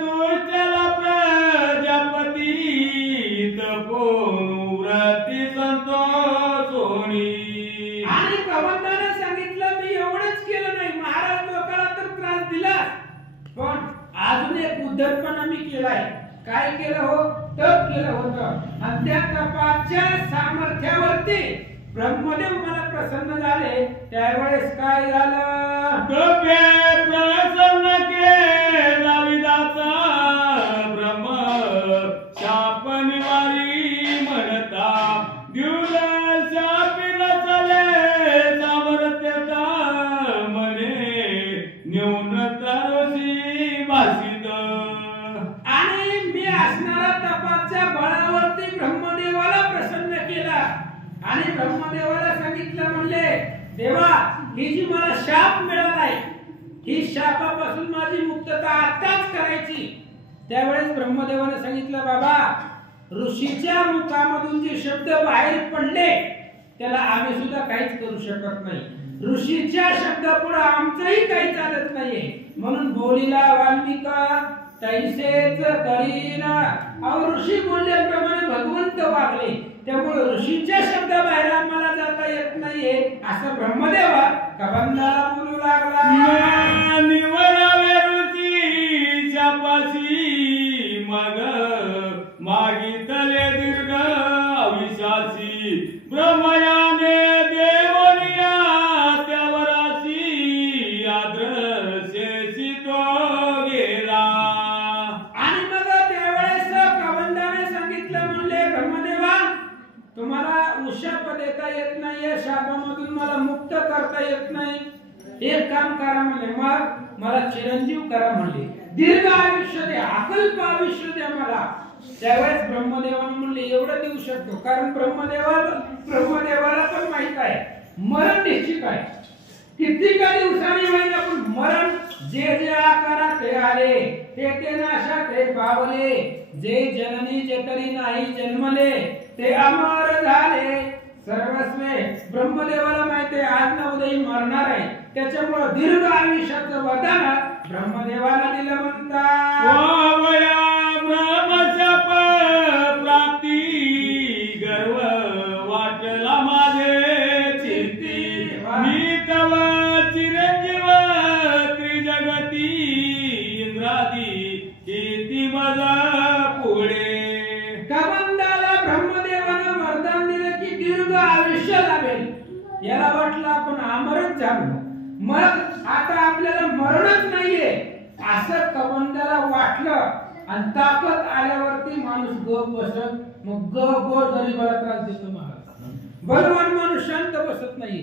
तुझ्याला प्रजापती तपोनुव्रती संतोषोनी. आणि कबंधाने सांगितलं मी एवढंच केलं नाही, महाराज लोकांना तर त्रास दिला, पण अजून एक उद्धटपणा मी केलाय. काय केलं हो? तप केलं होतं. आणि त्या तपाच्या सामर्थ्यावरती ब्रह्मदेव मला प्रसन्न झाले. त्यावेळेस काय झालं? तपे प्रसन्न केला विधाता, ब्रह्म शाप निवारी म्हणता, द्युल शापिन चले सामर्थ्यता, मने न्यून तरोसी भासित. आणि मी असणारा तपाच्या बळावरती ब्रह्मदेवाला प्रसन्न केला. आणि ब्रह्मदेवाला सांगितलं म्हणले देवा ही जी मला शाप मिळालाय ही शापापासून माझी मुक्तता आताच करायची. त्यावेळेस ब्रह्मदेवाने सांगितलं बाबा ऋषीच्या मुखामधून जे शब्द बाहेर पडले त्याला आम्ही सुद्धा काहीच करू शकत नाही. ऋषीच्या शब्दापुढे आमचंही काही चालत नाहीये. म्हणून बोलीला वाल्मिका तैसेच करीना. अहो ऋषी बोलल्याप्रमाणे भगवंत वागले. त्यामुळे ऋषीच्या शब्दाबाहेर आम्हाला जाता येत नाहीये असं ब्रह्मदेव कबंधाला बोलू लागला. निवरावे ऋषीच्या पाशी, मग मागितले दीर्घ अविश्वासी, ब्रह्मयाने देवनिया त्यावराशी, आद्रशेषी तो गेला. आणि मग त्यावेळेस कबंधाने सांगितलं म्हणले ब्रह्मदेवा तुम्हाला उशाप देता येत नाहीये, शापामधून मला मुक्त करता येत नाही. एक काम करा म्हणले, मग मला चिरंजीव करा म्हणले, दीर्घ आयुष्य द्या, अकल्प आयुष्य द्या मला. त्यावेळेस ब्रह्मदेवाने म्हणले एवढं देऊ शकतो, कारण ब्रह्मदेवाला पण माहित आहे मरण निश्चित आहे. किती का दिवसांनी होईल पण मरण जे जे आकारा ते आले ते नाशा ते पावले, जे जननी जतरी नाही जन्मले ते अमर झाले सर्वस्वे. ब्रह्मदेवाला माहिती आहे आज ना उद्या मरणार आहे. त्याच्यामुळे दीर्घ आयुष्याचं वरदान ब्रह्मदेवाला दिलं म्हणतात. ब्रह्मशाप प्राप्ती गर्व वाटला माझे चित्ती, मी तव चिरंजीव त्रिजगती, इंद्रादी किती मजा पुढे. कबंधाला ब्रह्मदेवानं वरदान दिलं की दीर्घ आयुष्य लाभेल. याला वाटलं आपण अमरच झालो, मग आता आपल्याला मरणच नाहीये असं कबंधाला वाटलं. आणि ताकद आल्यावरती माणूस गप बसत, मग गोर गरीबाला त्रास देतो महाराज. बलवान माणूस शांत बसत नाही.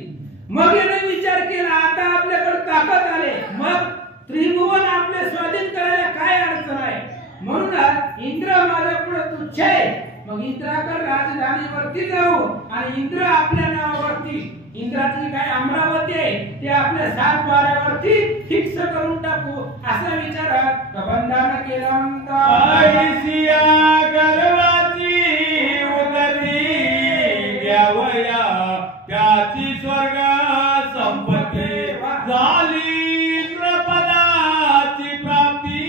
मग याने विचार केला आता आपल्याकडे ताकद आले, मग त्रिभुवन आपले स्वाधीन करायला काय अडचण आहे. म्हणून इंद्र माझ्या पुढे तुच्छ आहे. मग इंद्राकडे राजधानीवरती जाऊ आणि इंद्र आपल्या नावावरती, इंद्राची काय अमरावती आहे ते आपल्या 7 वाऱ्यावरती फिक्स करून टाकू असा विचार कबंधाने केला. ऐसिया गर्वाची उदरी द्यावया त्या त्याची स्वर्ग संपत्ती झाली इंद्रपदाची प्राप्ती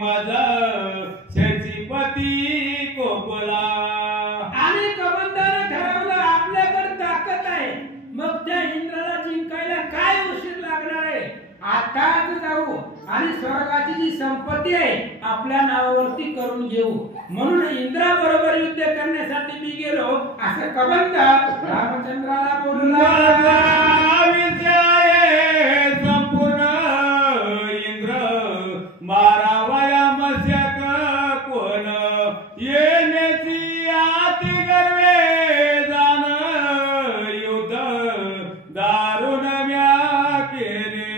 मज शचीपती कोपला. आणि कबंदाने ठरवलं आपल्याकडे ताकद आहे, मग त्या इंद्राला जिंकायला काय उशीर लागणार आहे. आताच जाऊ आणि स्वर्गाची जी संपत्ती आहे आपल्या नावावरती करून घेऊ. म्हणून इंद्राबरोबर युद्ध करण्यासाठी मी गेलो असं कबंद रामचंद्राला बोलू लागला. संपूर्ण इंद्र मारावया मस्यक कोण येण्याची आती गर्वे जाण युद्ध दारुण म्या केले.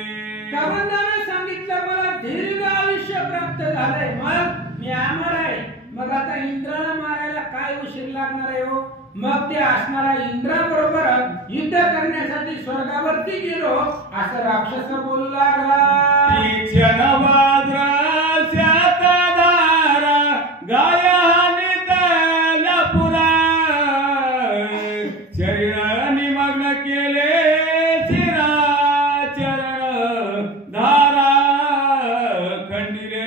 कबंदाने सांगितलं मला दीर्घ आयुष्य प्राप्त झालंय, मग मी अमर आहे, मग आता इंद्राला मारायला काय उशीर लागणार आहे हो. मग ते असणारा इंद्राबरोबर युद्ध करण्यासाठी स्वर्गावरती गेलो असं राक्षस बोलू लागला. तीक्ष्ण वज्र शतधार गायहानितल्या पुरा शरीर निमग्न केले शिरा चरण धारा खंडिले.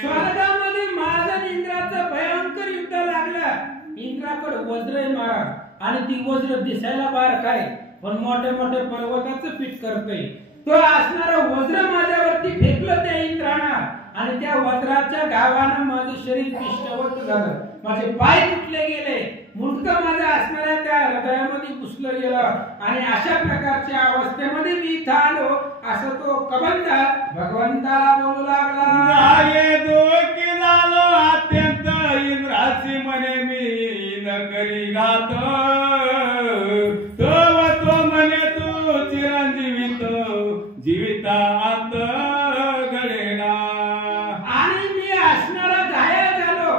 स्वर्गामध्ये माझं इंद्राचं भयंकर युद्ध लागलं. इंद्राकडे वज्र आहे महाराज, आणि ती वज्र दिसायला बारक आहे पण मोठे मोठे पर्वताचं पीठ करतोय. तो असणारा वज्र माझ्यावरती फेकलं त्या इंद्रानं, आणि त्या वज्राच्या घावानं माझं शरीर पिष्टवत झालं, माझे पाय तुटले गेले, मुंडकं माझं असणाऱ्या त्या हृदयामध्ये घुसलं गेलं, आणि अशा प्रकारच्या अवस्थेमध्ये मी इथं आलो असं तो कबंद भगवंताला बोलू लागला. दोखी झालो अत्यंत इंद्राची म्हणे मी न करी घात तो म्हणे तू चिरंजीवित जीवितात घडेना. आणि मी असणारा घायल झालो,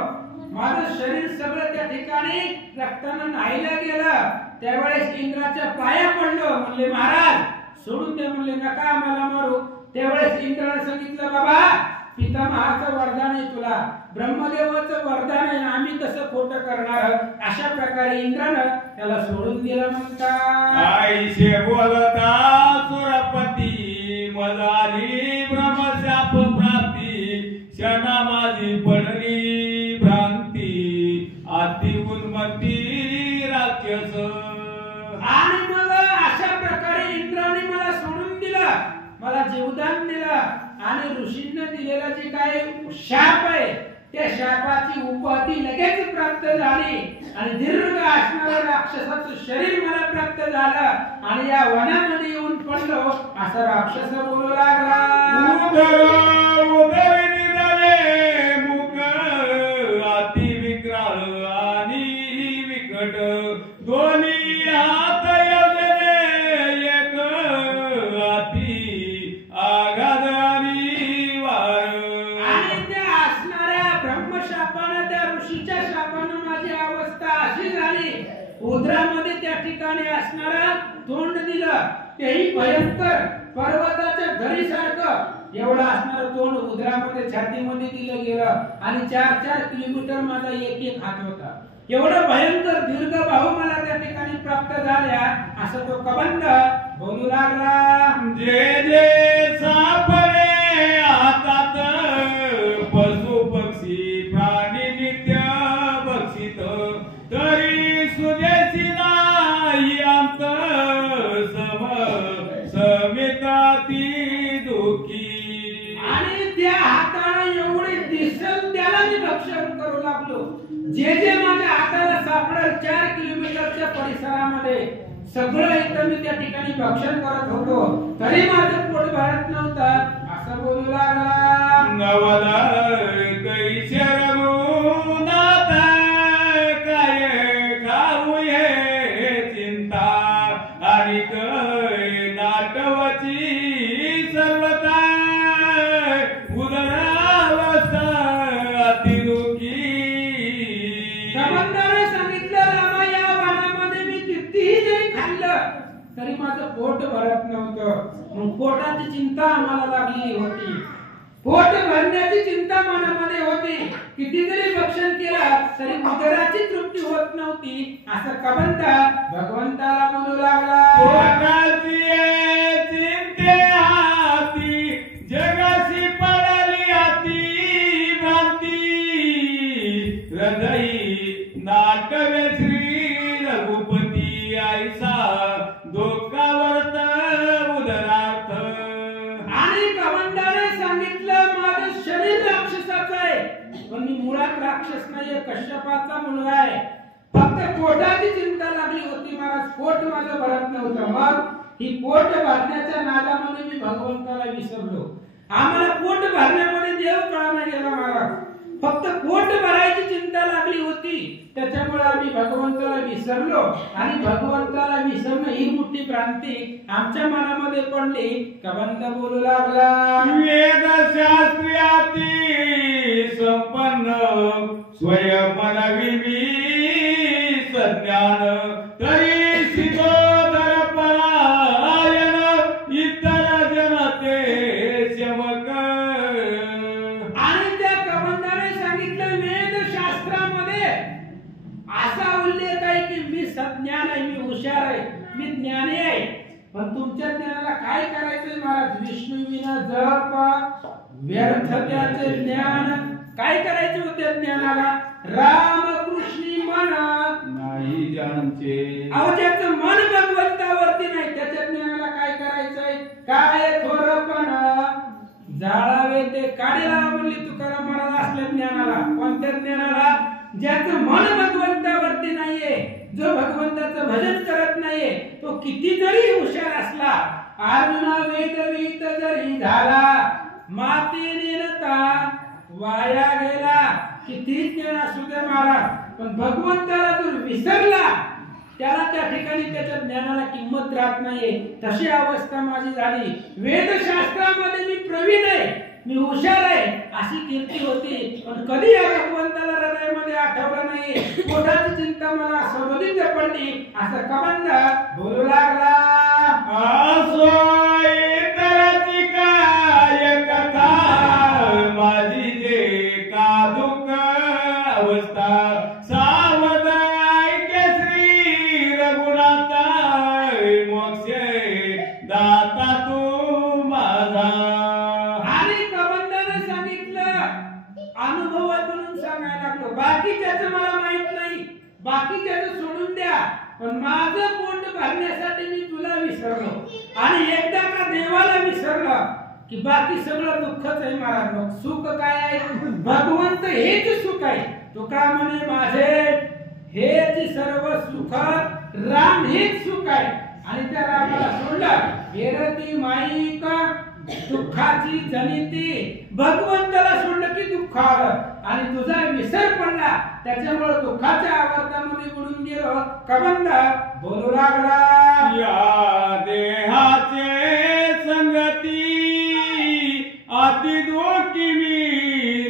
माझं शरीर सगळं त्या ठिकाणी रक्तानं न्हायला गेलं. त्यावेळेस इंद्राच्या पाया पडलो, म्हणले महाराज सोडून दे, म्हणले नका आम्हाला मारू. त्यावेळेस इंद्राने सांगितलं बाबा पितामहाचं वरदान आहे तुला, ब्रह्मदेवाचं वरदान आहे, आम्ही कसं खोटं करणार. अशा प्रकारे इंद्रानं त्याला सोडून दिलं. म्हणता आईशे बोलता सुरपती मदाली ब्रह्मशाप प्राप्ती क्षणा माझी पडली भ्रांती अति उन्मती राक्षस. आणि मग अशा प्रकारे इंद्राने मला सोडून दिलं, मला जीवदान दिलं, आणि ऋषींना दिलेला जे काय शाप आहे त्या शापाची उपाधी लगेच प्राप्त झाली, आणि दीर्घ असणारं राक्षसाचं शरीर मला प्राप्त झालं, आणि या वनामध्ये येऊन पडलो असं राक्षस बोलू लागला. अति विक्राळ आणि विकट दोन्ही हात एक अति आघात आणि वार. आणि त्या असणाऱ्या ब्रह्मशापानं त्या ऋषीच्या शापानं माझी अवस्था अशी झाली, उदरामध्ये त्या ठिकाणी असणारं तोंड दिलं, तेही भयंकर पर्वताच्या घरीसारखं एवढं असणारं तोंड उदरामध्ये छातीमध्ये दिलं गेलं, आणि 4-4 किलोमीटर माझा एक हात होता. एवढं भयंकर दीर्घ बाहू मला त्या ठिकाणी प्राप्त झाल्या असं तो कबंद बोलू लागला. जे जे सापडे हातात पशु पक्षी प्राणी नित्य बक्षित तरी सुदेशी नाही अंत समिताती दुखी. आणि त्या हाताने एवढे दिसल त्याला मी भक्षण करू लागलो. जे जे माझ्या हाताला सापडेल 4 किलोमीटरच्या परिसरामध्ये सगळं इथं मी त्या ठिकाणी भक्षण करत होतो, तरी माझं पोट भरत नव्हतं असं बोलू लागला. नवला कैसे रघुनाथ काय खाऊ हे चिंता आणि नाटवची सर्वता उदरावस्था अतिदुखी. कबंदाने सांगितलं रामा या वनामध्ये मी कितीही जरी खाल्लं तरी माझं पोट भरत नव्हतं, मग पोटाची चिंता आम्हाला लागली होती. पोट भरण्याची चिंता मनामध्ये होती, किती जरी भक्षण केलं तरी उदराची तृप्ती होत नव्हती. असं कबंद भगवंताला म्हणू लागला, पोटाची चिंते हाती जगाशी पडली हाती भ्रांती, हृदयी नाटवे श्री रघुपती ऐसा दुःखावर्त उदरार्थ. आणि कबंदाने सांगितलं, माझं शरीर राक्षसाचं आहे, पण मी मुळात राक्षस नाहीये, कश्यपाचा मुलगा आहे. फक्त पोटाची चिंता लागली होती महाराज, पोट माझं भरत नव्हतं. मग ही पोट भरण्याच्या नादामध्ये मी भगवंताला विसरलो. आम्हाला पोट भरण्यामध्ये देव कळा नाही गेला महाराज, फक्त पोट भरायची चिंता लागली होती, त्याच्यामुळे आम्ही भगवंताला विसरलो. आणि भगवंताला विसरणं ही मोठी भ्रांती आमच्या मनामध्ये पडली. कबंद बोलू लागला, वेदशास्त्र्याती संपन्न स्वयंमनविवी सज्ञान, तरी शिवोदर परायण इतर जनते सेवक. आणि त्या कबंदाने सांगितलं, वेदशास्त्रामध्ये असा उल्लेख आहे की मी सज्ञान आहे, मी हुशार आहे, मी ज्ञानी आहे. पण तुमच्या ज्ञानाला काय करायचंय महाराज? विष्णू विना जप व्यर्थ त्याचे ज्ञान. काय करायचे होते ज्ञानाला? रामकृष्णी मन नाही जानचे. अहो ज्याचं मन भगवंतावरती नाही त्याच्या ज्ञानाला काय करायचंय? काय थोरपणा जाळावे ते काढीला म्हणली तुकाराम महाराज असल्या ज्ञानाला. कोणत्या ज्ञानाला? ज्याचं मन भगवंतावरती नाहीये, जो भगवंताचं भजन करत नाहीये, तो किती जरी हुशार असला, अर्जुना वेदवीत जरी झाला, मातेने नता वाया गेला, किती ज्ञान असू दे महाराज, पण भगवंताला जर विसरला त्याला त्या ठिकाणी त्याच्या ज्ञानाला किंमत राहत नाहीये. तशी अवस्था माझी झाली. वेदशास्त्रामध्ये मी प्रवीण आहे, मी हुशार आहे अशी कीर्ती होती, पण कधी या भगवंताला हृदयामध्ये आठवलं नाही. पोटाची चिंता मला सर्वदित पडली. असं कबंद बोलू लागला, असो इतराची काय कथा, माझी जे का दुःख अवस्था, सावध ऐके श्री रघुनाथा, मोक्षे दाता तू माझा. आणि कबंदाने सांगितलं, अनुभव म्हणून सांगायला लागलो. बाकीच्याचं मला माहित नाही, बाकीच्याचं सोडून द्या, पण माझं पोट भरण्यासाठी मी तुला विसरलो. आणि एकदा का देवाला विसरलं की बाकी सगळं दुःखच आहे महाराज. मग सुख काय आहे? भगवंत हेच सुख आहे. तुका म्हणे माझे हेच सर्व सुख, राम हेच सुख आहे. आणि त्या रामाला सोडलं, वेरती माईक दुःखाची जनिती. भगवंताला सोडलं की दुःख आलं आणि तुझा विसर पडला, त्याच्यामुळे दुःखाच्या आवर्तामध्ये बुडून गेलो. कबंद बोलू लागला, या देहाचे संगती अति दुःखी मी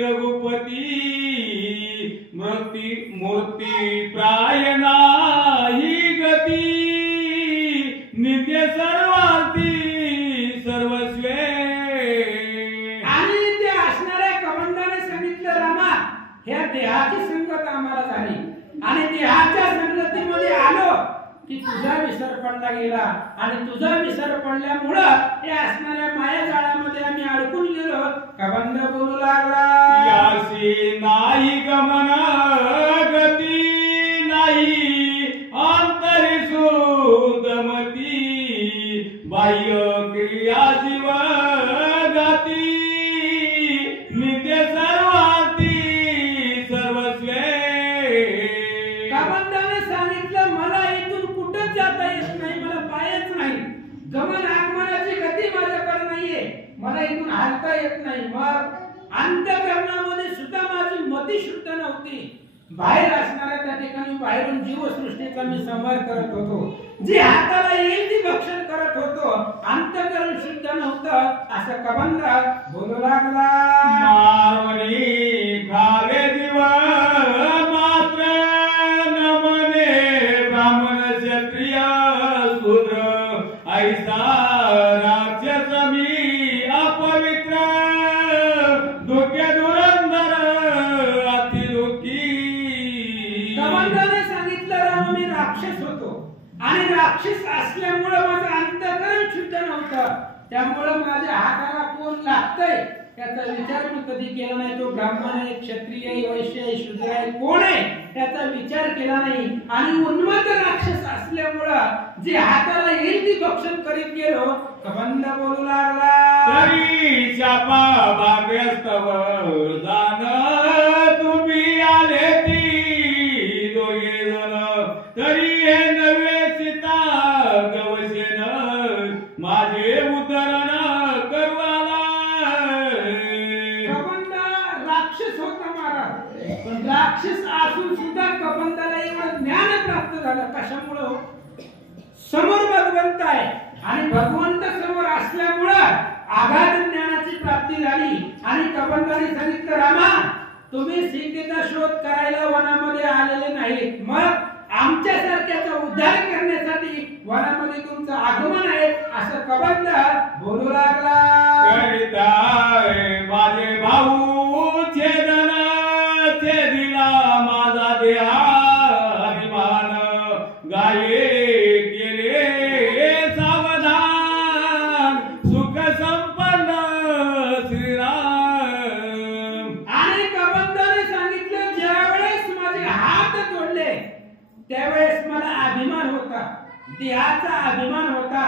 रघुपती, मूर्ती प्राय नाही गती, नित्य सर्वार्थी सर्वस्वे. आणि ते असणाऱ्या कबंदाने सांगितलं, रामा ह्या देहाची संगत आम्हाला झाली आणि देहाच्या संगतीमध्ये आलो की तुझा विसर पडला गेला. आणि तुझा विसर पडल्यामुळं हे असणाऱ्या माया जाळ्यामध्ये आम्ही अडकून गेलो. कबंद बोलू लागला, यासी नाही गमन गती, नाही अंतरी सुदमती, बाह्य क्रिया जीव गती, नित्य सर्वार्थी सर्वस्वे. कबंदाने सांगितलं, मला इथून कुठंच जाता येत नाही, मला पायच नाही, गमन आगमनाची गती माझ्याकडे नाहीये, मला इथून हालता येत नाही. मग अंतःकरणामध्ये सुद्धा माझी मती शुद्ध नव्हती. बाहेर असणाऱ्या त्या ठिकाणी बाहेरून जीवसृष्टीचा मी संहार करत होतो, जी हाताला येईल ती भक्षण करत होतो, अंतःकरण शुद्ध नव्हतं. असं कबंद बोलू लागला, मारवणी खावे जीव मात्र, नमने ब्राह्मण क्षत्रिय शूद्र, ऐसा राक्षस मी अपवित्र. आणि राक्षस असल्यामुळे माझं अंतःकरण शुद्ध नव्हतं, त्यामुळे माझ्या हाताला कोण लागतंय त्याचा विचार मी कधी केला नाही. तो ब्राह्मण आहे, क्षत्रिय आहे, वैश्य आहे, शूद्र आहे, कोण आहे त्याचा विचार केला नाही. आणि उन्मत्त राक्षस असल्यामुळं जे हाताला येईल ती भक्षण करीत गेलो. कबंध बोलू लागला, तरी शापा भाग्यस्तव जाण तुम्ही आले ती दोघे जण, तरी हे नवे सीता गवसेन माझे उतरण करवाला. कबंध राक्षस होता महाराज, पण राक्षस असून सुद्धा कबंधाला एवढं ज्ञान प्राप्त झालं. कशामुळं? समोर भगवंत आहे आणि भगवंत समोर असल्यामुळं आगाध ज्ञानाची प्राप्ती झाली. आणि कबंधाने सांगितलं, रामा तुम्ही सीतेचा शोध करायला वनामध्ये आलेले नाहीत, मग आमच्यासारख्याचा उद्धार करण्यासाठी वनामध्ये तुमचं आगमन आहे असं कबंध बोलू लागला. माझे भाऊ छेदन छेदिला माझा देहाभिमान, गाये केले सावधान सुख संपन्न श्रीराम. आणि कबंधाने सांगितलं, ज्यावेळेस माझे हात तोडले त्यावेळेस मला अभिमान होता, देहाचा अभिमान होता,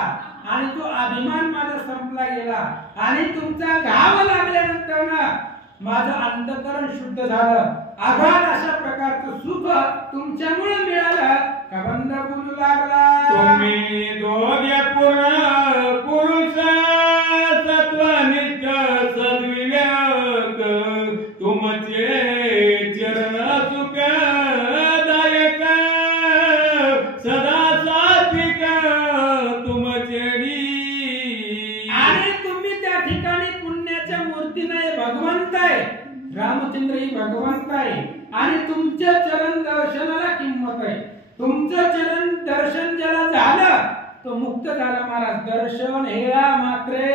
आणि तो अभिमान माझा संपला गेला. आणि तुमचा घाव लागल्यानंतर ना माझं अंतःकरण शुद्ध झालं. आघात अशा प्रकारचं सुख तुमच्यामुळे मिळालं. कबंध बोलू लागला, तुम्ही दोघे पुरुष सत्वनिष्ठ सद्विवेक, तुमचे चरण सुखदायक सदा सात्विक तुमचे. आणि तुम्ही त्या ठिकाणी पुण्याच्या मूर्ती नाही, भगवंत आहे. रामचंद्र ही भगवंत आहे आणि तुमच्या चरण दर्शनाला किंमत आहे. तुमचं चरण दर्शन ज्याला झालं तो मुक्त झाला महाराज. दर्शन हेळा मात्रे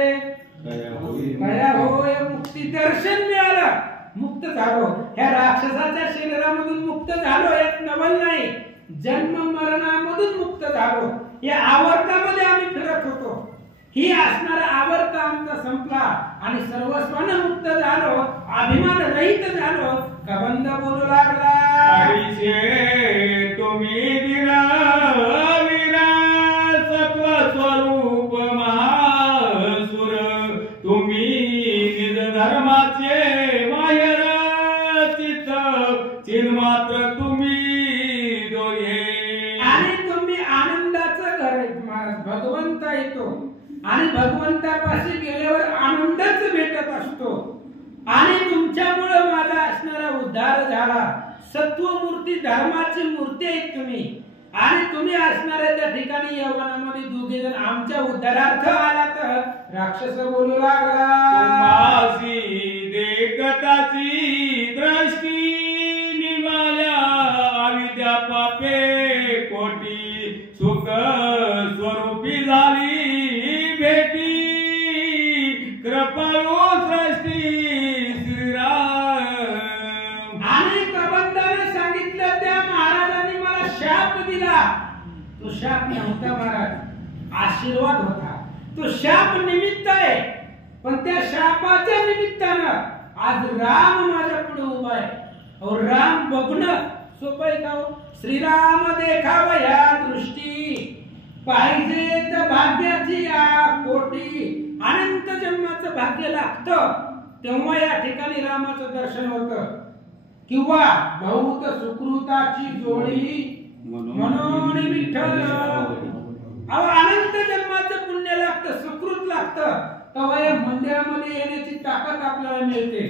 कया होय मुक्ती, दर्शन मिळालं, मुक्त झालो. ह्या राक्षसाच्या शरीरामधून मुक्त झालो, यात नवल नाही. जन्म मरणामधून मुक्त झालो. या आवर्तामध्ये आम्ही फिरत होतो, ही असणारा आवर्त आमचा संपला आणि सर्वस्वानं मुक्त झालो, अभिमान रहित झालो. कबंध बोलू लागला, तुम्ही वीरा सत्व स्वरूप महासुर, तुम्ही निज धर्माचे माहेर चित्त चिन्मात्र तुम्ही दोघे. आणि तुम्ही आनंदाचं घर आहे महाराज. भगवंत येतो आणि भगवंतापाशी गेल्यावर आनंदच भेटत असतो. आणि तुमच्यामुळे माझा असणारा उद्धार झाला. सत्वमूर्ती धर्माची मूर्ती आहेत तुम्ही, आणि तुम्ही असणाऱ्या त्या ठिकाणी यवनामध्ये दोघे जण आमच्या उद्धारार्थ आला. तर राक्षस बोलू लागला, देखताची दृष्टी निघाल्या अविद्या पापे कोटी, सुख स्वरूपी झाली भेटी कृपाळू सृष्टी श्रीराम. आणि कबंधाने सांगितलं, त्या महाराजांनी मला शाप दिला. तो शाप नव्हता महाराज, आशीर्वाद होता. तो शाप निमित्त आहे, पण त्या शापाच्या निमित्तानं आज राम माझ्या पुढे उभा आहे. और राम बघणं सोपं आहे का? श्रीराम देखावया दृष्टी, पाहिजे तर भाग्याची या कोटी. अनंत जन्माचं भाग्य लागतं तेव्हा या ठिकाणी रामाचं दर्शन होतं. किंवा बहुत सुकृताची जोडी म्हणून विठ्ठल. अहो अनंत जन्माचं पुण्य लागतं, सुकृत लागतं, तेव्हा या मंदिरामध्ये येण्याची ताकद आपल्याला मिळते.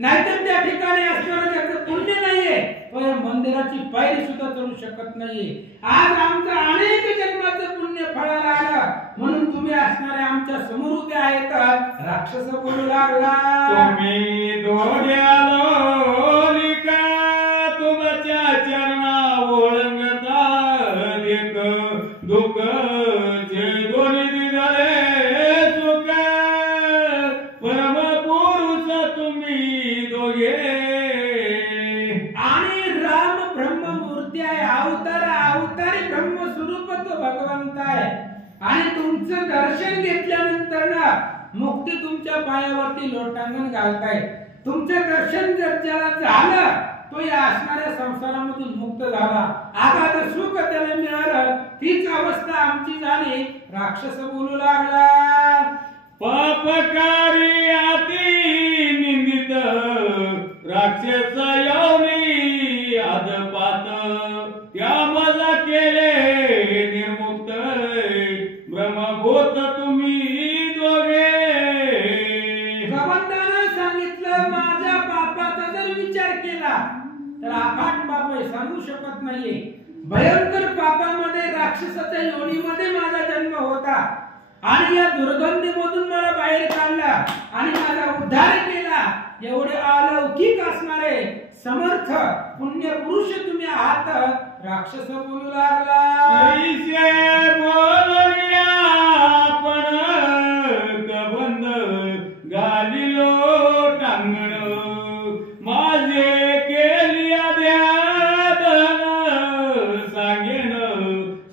नाहीतर त्या ठिकाणी असणारं त्याचं पुण्य नाहीये, तो या मंदिराची पायरी सुद्धा चढू शकत नाहीये. आज आमचं अनेक जन्माचं पुण्य फळाला आलं म्हणून तुम्ही असणारे आमच्या समोर उभे आहेत. राक्षस बोलू लागला, तुम्ही दोघ्यालो तुमच्या चरणा ओळंगता एक दुःख जे दोन्ही दिले सुख, परम पुरुष तुम्ही दोघे. आणि राम ब्रह्ममूर्ती आहे, अवतारी ब्रह्मस्वरूप तो तो भगवंत आहे आणि तुमचं दर्शन घेतल्यानंतर ना मुक्ती तुमच्या पायावरती लोटांगण घालताय. तुमचं दर्शन जर ज्याला झालं तो या असणाऱ्या संसारामधून मुक्त झाला. आता सुख त्याला मिळालं. तीच अवस्था आमची झाली. राक्षस बोलू लागला, पापकारी अति निंदित राक्षस योनी अधपात त्या मजा केले निर्मुक्त ब्रह्मभूत तुम्ही दोघे. कबंदानं सांगितलं माझ्या पापाचा जर विचार केला तर अफाट पाप आहे, सांगू शकत नाहीये. भयंकर पापामध्ये राक्षसाच्या योनीमध्ये माझा जन्म होता आणि या दुर्गंधीमधून मला बाहेर काढला आणि माझा उद्धार केला. एवढे अलौकिक असणारे समर्थ पुण्य पुरुष तुम्ही आहात. राक्षस बोलू लागला, ऐसे बोलूया आपण कबंद घालिलो टांगण माझे केलिया ध्यान सांगेन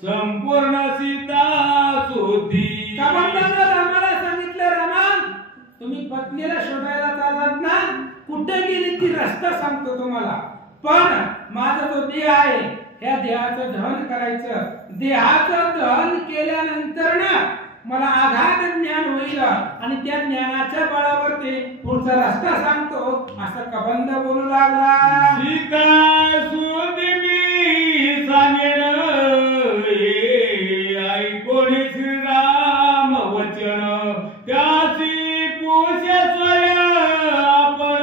संपूर्ण सीता सुधी. कबंदानं रामाला सांगितलं, रामा तुम्ही पत्नीला शोधायला चाललात ना, कुठे गेली ती रस्ता सांगतो तुम्हाला. पण माझा जो देह आहे या देहाचं दहन करायचं. देहाचं दहन केल्यानंतर ना मला आघात ज्ञान होईल आणि त्या ज्ञानाच्या बळावरती पुढचा रस्ता सांगतो असं कबंद बोलू लागला. सीता सुधी मी सांगेन ऐकोन श्रीराम वचन त्यासी पूज्य स्वय आपण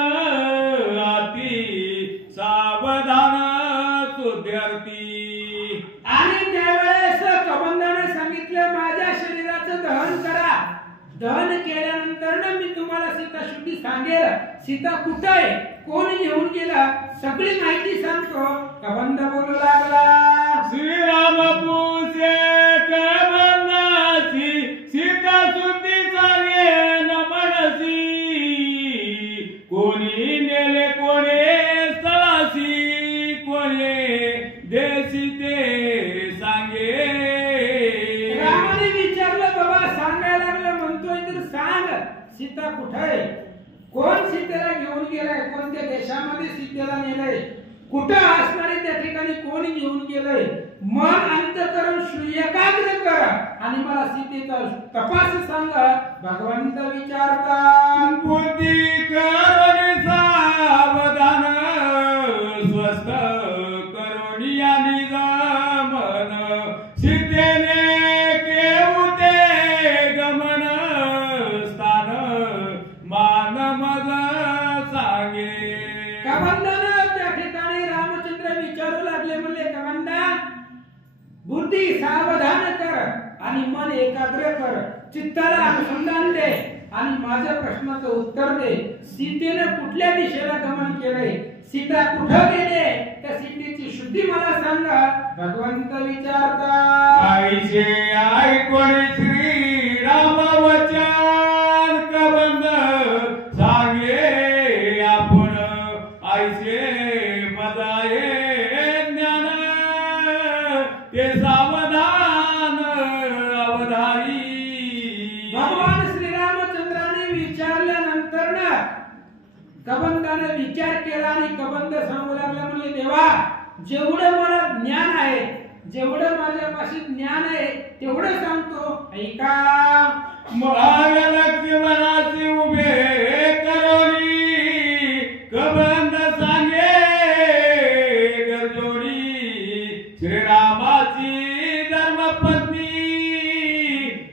अति सावधान सुद्यार्थी. आणि त्यावेळेस कबंदाने सांगितलं माझ्या शरीराचं दहन करा. दहन केल्यानंतर ना मी तुम्हाला सीता शुद्धी सांगेल. सीता कुठे आहे, कोण घेऊन गेला, सगळी माहिती सांगतो. कबंद बोलू लागला, श्रीराम पूजे कबंदासी सीता सुद्धी सांगेन मनसी कोणी नेले कोणे स्थळासी कोणे देशी ते सांगे. रामाने विचारलं, बाबा सांगायला लागलं म्हणतोय तर सांग सीता कुठे आहे, कोण सीतेला घेऊन गेलाय, कोणत्या देशामध्ये सीतेला नेलंय, कुठं असणारे त्या ठिकाणी कोणी घेऊन गेलंय. मन अंतकरण एकाग्र कर आणि मला सीतेचा तपास सांग. भगवंत विचारतात, बुद्धी करून सावधान स्वस्थ करून या निजामन सीतेने केवते गमन स्थान मान मज सांगे. कबंदानं त्या ठिकाणी रामचंद्र विचारू लागले, म्हणले कबंदा बुद्धी सावधान कर आणि मन एकाग्र कर, चित्ताला अनुसंधान दे आणि माझ्या प्रश्नाचं उत्तर दे. सीतेने कुठल्या दिशेला गमन केलंय, सीता कुठं गेले, त्या सीतेची शुद्धी मला सांगा. भगवंत विचारतात, ऐसे ऐकोन श्रीराम वचन कबंद सांगे आपण ऐसे मजाये ज्ञान ते सावधान अवधारी. भगवान श्रीरामचंद्राने विचारल्यानंतर ना कबंदाने विचार केला आणि कबंद सांगू लागला, म्हणजे देवा जेवढं मला ज्ञान आहे, जेवढं माझ्यापाशी ज्ञान आहे तेवढं सांगतो, ऐका. महालक्ष्मणाचे उभे करोनी कबंद सांगे गरजोनी श्रीरामाची धर्मपत्नी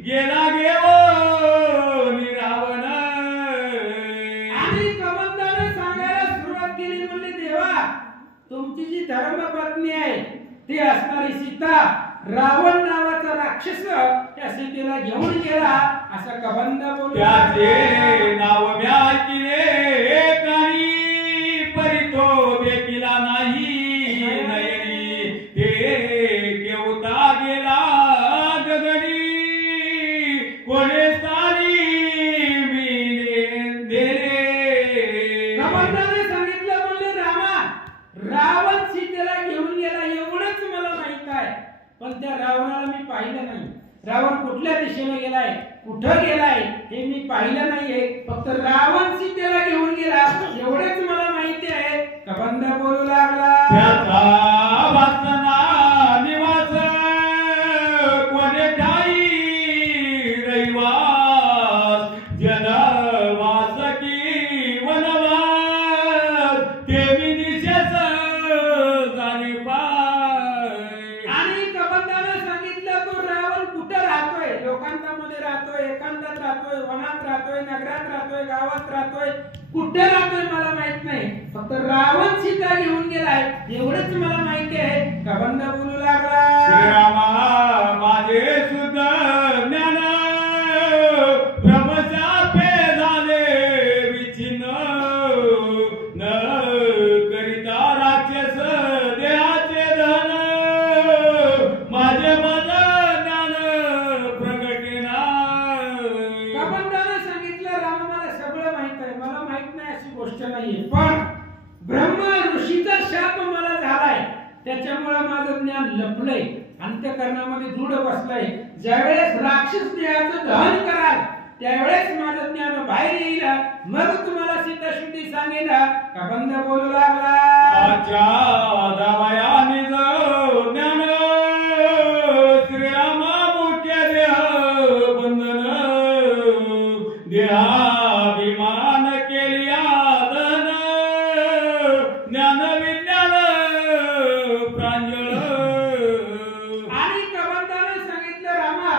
गेला घेऊन रावण. आणि कबंदाने सांगायला सुरुवात केली, म्हणजे देवा तुमची जी धर्मपत्नी आहे ती असणारी सीता, रावण नावाचा राक्षस त्या सीतेला घेऊन गेला असं कबंद बोलू. त्याचे नाव म्या ऐकिले काही परितो देखिला नाही नयनी ते केवता गेला गगनी कोणे स्थानी मी देरे. कबंदाने सांगितलं, म्हणले रामा रावण सीतेला घेऊन गेला एवढंच मला माहित आहे, पण त्या रावणाला रावणाला मी पाहिलं नाही. रावण कुठल्या दिशेने गेलाय, कुठं गेलाय हे मी पाहिलं नाहीये. फक्त रावण सीतेला घेऊन गेला एवढेच मला माहिती आहे. कबंध बोलू लागला, त्याचा वासना निवास कोणे ठाई रहिवास जनवास की वनवास ते विनिशेष जाणे पाय. आणि कबंधानं सांगितलं तो रावण कुठं राहतोय, लोकांमध्ये राहतोय, एकांतात राहतोय, वनात राहतोय, नगरात राहतोय, गावात राहतोय, कुठे राहतोय मला माहित नाही. फक्त रावण सीता घेऊन गेलाय एवढंच मला माहिती आहे. कबंध बोलू लागला, श्रीरामा माझे सुद्ध ज्ञान ब्रह्मशापे झाले विचिन्न न करिता राक्षस देहाचे धन माझे मन ज्ञान प्रगटेना. कबंधानं सांगितलं राम मला सगळं माहित आहे, मला माहित नाही अशी गोष्ट नाहीये. पण ब्रह्मा ऋषीचा शाप मला झालाय त्याच्यामुळे माझं ज्ञान लपलंय, अंतःकरणामध्ये दृढ बसलंय. ज्यावेळेस राक्षस देहाचं दहन कराल त्यावेळेस माझं ज्ञान बाहेर येईल, मग तुम्हाला सीताशुद्धी सांगेन. कबंध बोलू लागला, आच्या दावाया निज ज्ञान श्रीरामा मुख्य देह बंधन देहाभिमान केलिया धन ज्ञान विज्ञान प्रांजळ. आणि कबंधानं सांगितलं रामा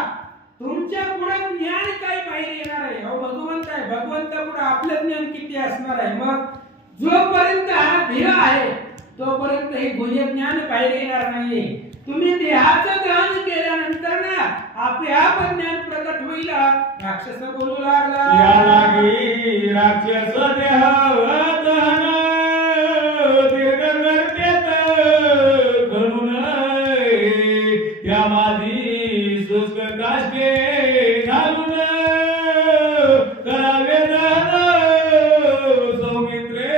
तुमच्या पुढे ज्ञान काय बाहेर येणार आहे. अहो भगवंत आहे, भगवंत पुढे आपलं ज्ञान किती असणार आहे. मग जोपर्यंत हा देह आहे तोपर्यंत हे गुह्य ज्ञान बाहेर येणार नाहीये. तुम्ही देहाचं दहन केल्यानंतर ना आपोआप ज्ञान प्रकट होईल. राक्षस बोलू लागला, या लागी राक्षस देह दहन दीर्घ गर्तेत घडून त्या माझी शुष्क काष्टे घालून करावे दहन सौमित्रे.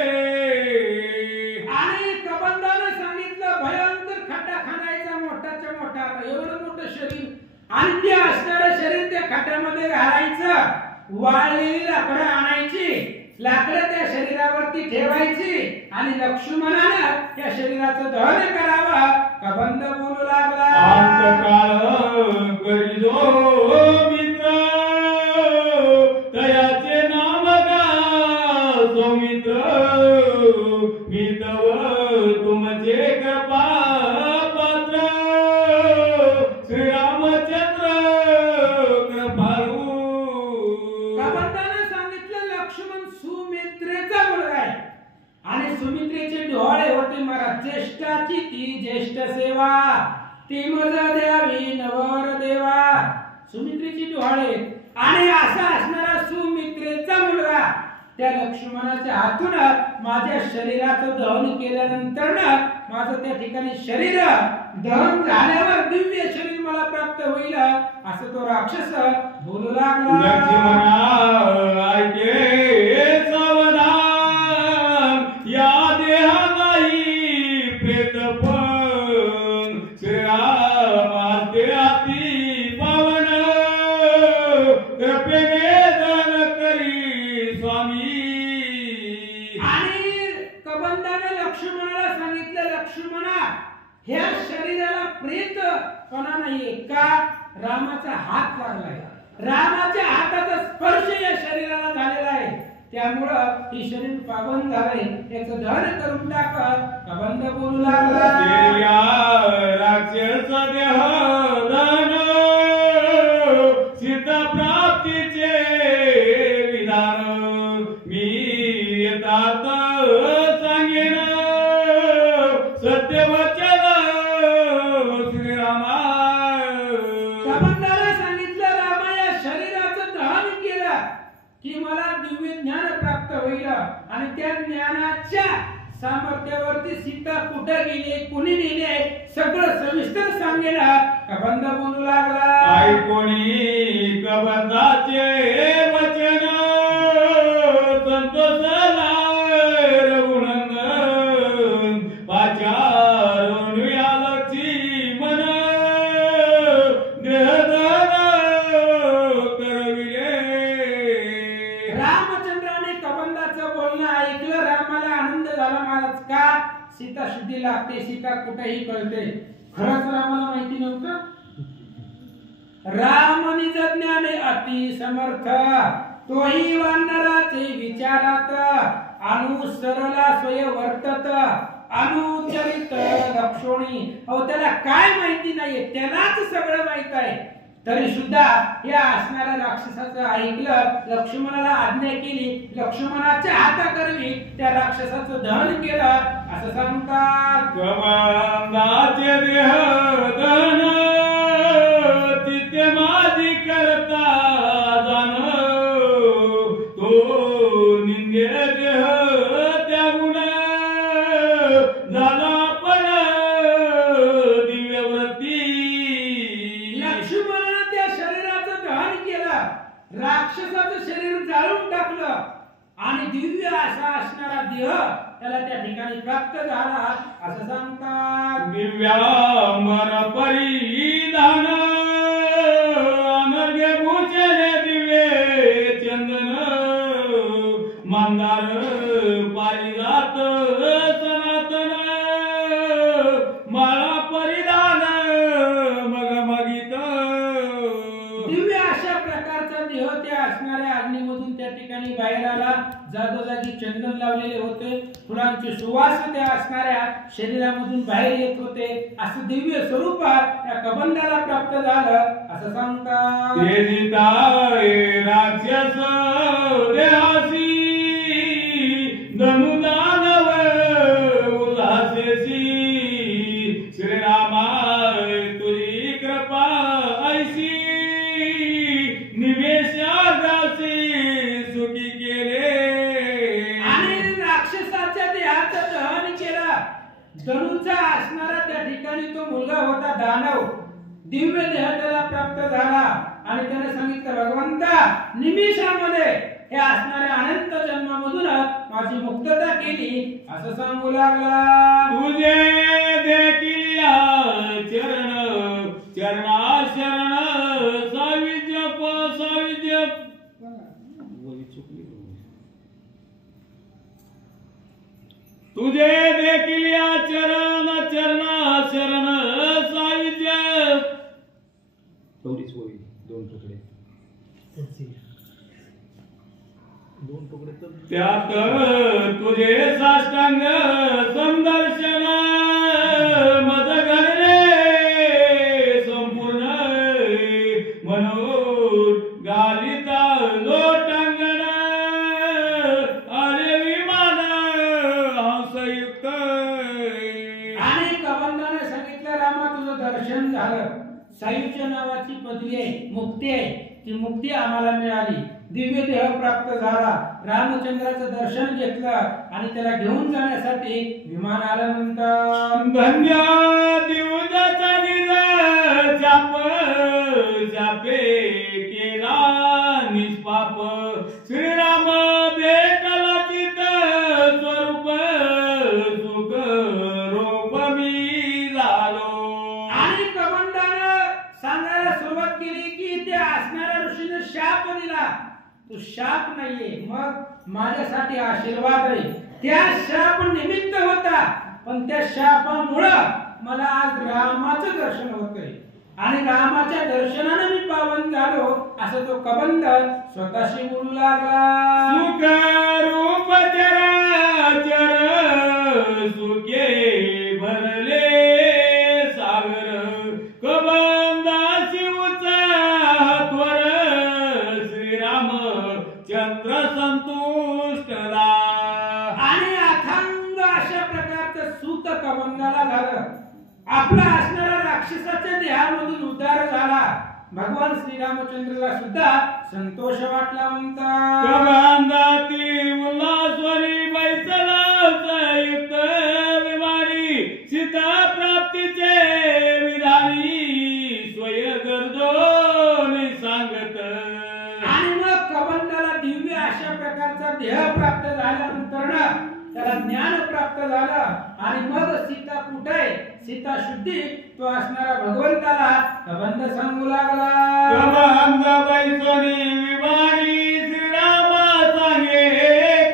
आणि कबंधानं सांगितलं भयंकर खड्डा खाणायचा मोठाच्या मोठा, एवढं मोठं शरीर आणि ते असणारं शरीर त्या खड्ड्यामध्ये घालायचं. वाळलेली लाकडं आणायची, लाकडं त्या शरीरावरती ठेवायची आणि लक्ष्मणानं त्या शरीराचं दहन करावं. कबंध बोलू लागला, अंतकाळ करीजो मित्र तयाचे नाम गा सौमित्र मी तव तुमचे कृपा पात्र श्रीरामचंद्र कृपाळू. कबंधानं सांगितलं लक्ष्मण सुमित्रेचा मुलगा आहे आणि सुमित्रेचे डोळे होते महाराज. ज्येष्ठाची ती ज्येष्ठ सेवा ती मज द्यावी नवर देवा. सुमित्रेची डोळे आणि असा असणारा सुमित्रेचा मुलगा त्या लक्ष्मणाच्या हातून माझ्या शरीराचं दहन केल्यानंतर माझं त्या ठिकाणी शरीर दहन झाल्यावर दिव्य शरीर मला प्राप्त होईल असं तो राक्षस बोलू लागला. लक्ष्मणा ऐके सावधान या देहा नाही प्रेतपण श्रीरामाते अति पावन कृपेने दान करी स्वामी. आणि कबंधाने लक्ष्मणाला सांगितलं लक्ष्मणा ह्या शरीराला प्रेतपणा नाहीये का, रामाचा हात लागलाय, रामाच्या हाताचा स्पर्श या शरीराला झालेला आहे, त्यामुळं हे शरीर पावन झालंय, याचं दहन करून टाक. कबंध बोलू लागला, राक्षस देह धन सिद्ध प्राप्तीचे विधान मी येतात सांगेन सत्य वचन श्रीरामा. कबंधाला सांगितलं रामा या शरीराचं दहन केलं की मला दिव्य ज्ञान प्राप्त होईल आणि त्या ज्ञानाच्या सामर्थ्यावरती सीता कुठे गेली, कुणी नेले, सगळं सविस्तर सांगेल. कबंध बोलू लागला, ऐकोणी कबंधाचे वचन संतोषला रघुनंदन पाचारून या लक्ष्मण सीता शुद्धी लागते, सीता कुठेही कळते. खरंच रामाला माहिती नव्हतं. राम निज ज्ञाने अति समर्थ, तोही वानराचे विचारात, अनुसरला स्वय वर्तत, अनुचरित लक्षोणी. अहो त्याला काय माहिती नाहीये, त्यालाच सगळं माहित आहे. तरी सुद्धा या असणाऱ्या राक्षसाचं ऐकलं, लक्ष्मणाला आज्ञा केली, लक्ष्मणाच्या हाताकरवी त्या राक्षसाचं दहन केलं. असं सांगतात, कबंदाचे देह दहन तिथे माझी करता जाण, तो निंदे देह त्यागुण झाला पण दिव्यव्रती. लक्ष्मणाने त्या शरीराचं दहन केलं, राक्षसाचं शरीर जाळून टाकलं आणि दिव्य असा असणारा देह त्याला त्या ठिकाणी प्राप्त झाला. असं सांगतात, दिव्यांबर परिधान अनर्घ्य भूषण दिव्य चंदन, मंदार पारिजात सनातन, माळा परिधान मगमगित. दिव्य अशा प्रकारचा देह त्या असणाऱ्या अग्नीमधून त्या ठिकाणी बाहेर आला. जागोजागी चंदन लावलेले होते, फुलांचे सुवास त्या असणाऱ्या शरीरामधून बाहेर येत होते. असं दिव्य स्वरूप त्या कबंधाला प्राप्त झालं. असं सांगतात, राक्षस देहासी धनुदानव उल्हासेसी, श्रीरामा तुझी कृपा ऐसी, निवेशागासी सुखी केले. आणि राक्षसाच्या देहाचं दहन केलं. धनुचा असणारा त्या ठिकाणी तो मुलगा होता दानव, दिव्य देह त्याला प्राप्त झाला. आणि त्याने सांगितलं, भगवंता निमिषामध्ये हे असणाऱ्या अनंत जन्मामधून माझी मुक्तता केली. असं सांगू लागला, तुझे देखील चरण चरणा शरण साविजप साविजप. तुझे देखील चरण चरणा शरण साविजप. तेवढीच होईल, दोन तुकडे त्यात तुझे साष्टांग संदर्शन, मज घडले संपूर्ण, म्हणून गालिता लोटांगण, आले विमान हंसयुक्त. आणि कबंधाने सांगितलं, रामा तुझं दर्शन झालं. सायुज्य नावाची पदवी आहे, मुक्ती आहे, ती मुक्ती आम्हाला मिळाली. दिव्य देह प्राप्त झाला. रामचंद्राचं दर्शन घेतलं आणि त्याला घेऊन जाण्यासाठी विमान आलं. म्हणतात, धन्य दिवजाचा निज जाप, जापे केला निष्पाप, श्रीराम भेटला चित स्वरूप, सुख रूप मी झालो. आणि कबंधानं सांगायला सुरुवात केली की त्या असणाऱ्या ऋषीने शाप दिला. तो शाप नाहीये, मग माझ्यासाठी आशीर्वाद आहे. त्या शाप निमित्त होता, पण त्या शापामुळं मला आज रामाचं दर्शन होतंय आणि रामाच्या दर्शनाने मी पावन झालो. असं तो कबंध स्वतःशी बोलू लागला, सुख रूप चराचर सुखे भरले सागर, कबंदासी उच्चात्वर, श्रीराम चंद्र संतुष्टला. आणि अथांग अशा प्रकारचं सुख कबंधाला झालं. आपला असणारा राक्षसाच्या देहामधून उद्धार झाला. भगवान श्रीरामचंद्रला सुद्धा संतोष वाटला. म्हणतात, कबंदाती उल्हासवरी बैसला संयुक्त विमानी, सीता प्राप्तीचे विधानी, स्वय गरजोनी सांगत. आणि मग कबंधाला दिव्य अशा प्रकारचा देह प्राप्त झाल्यानंतर त्याला ज्ञान प्राप्त झालं. आणि मग सीता कुठे, सीता शुद्धी तो असणारा भगवंताला कबंध सांगू लागला, कबंदा बैसोनी विमानी, श्रीरामा सांगे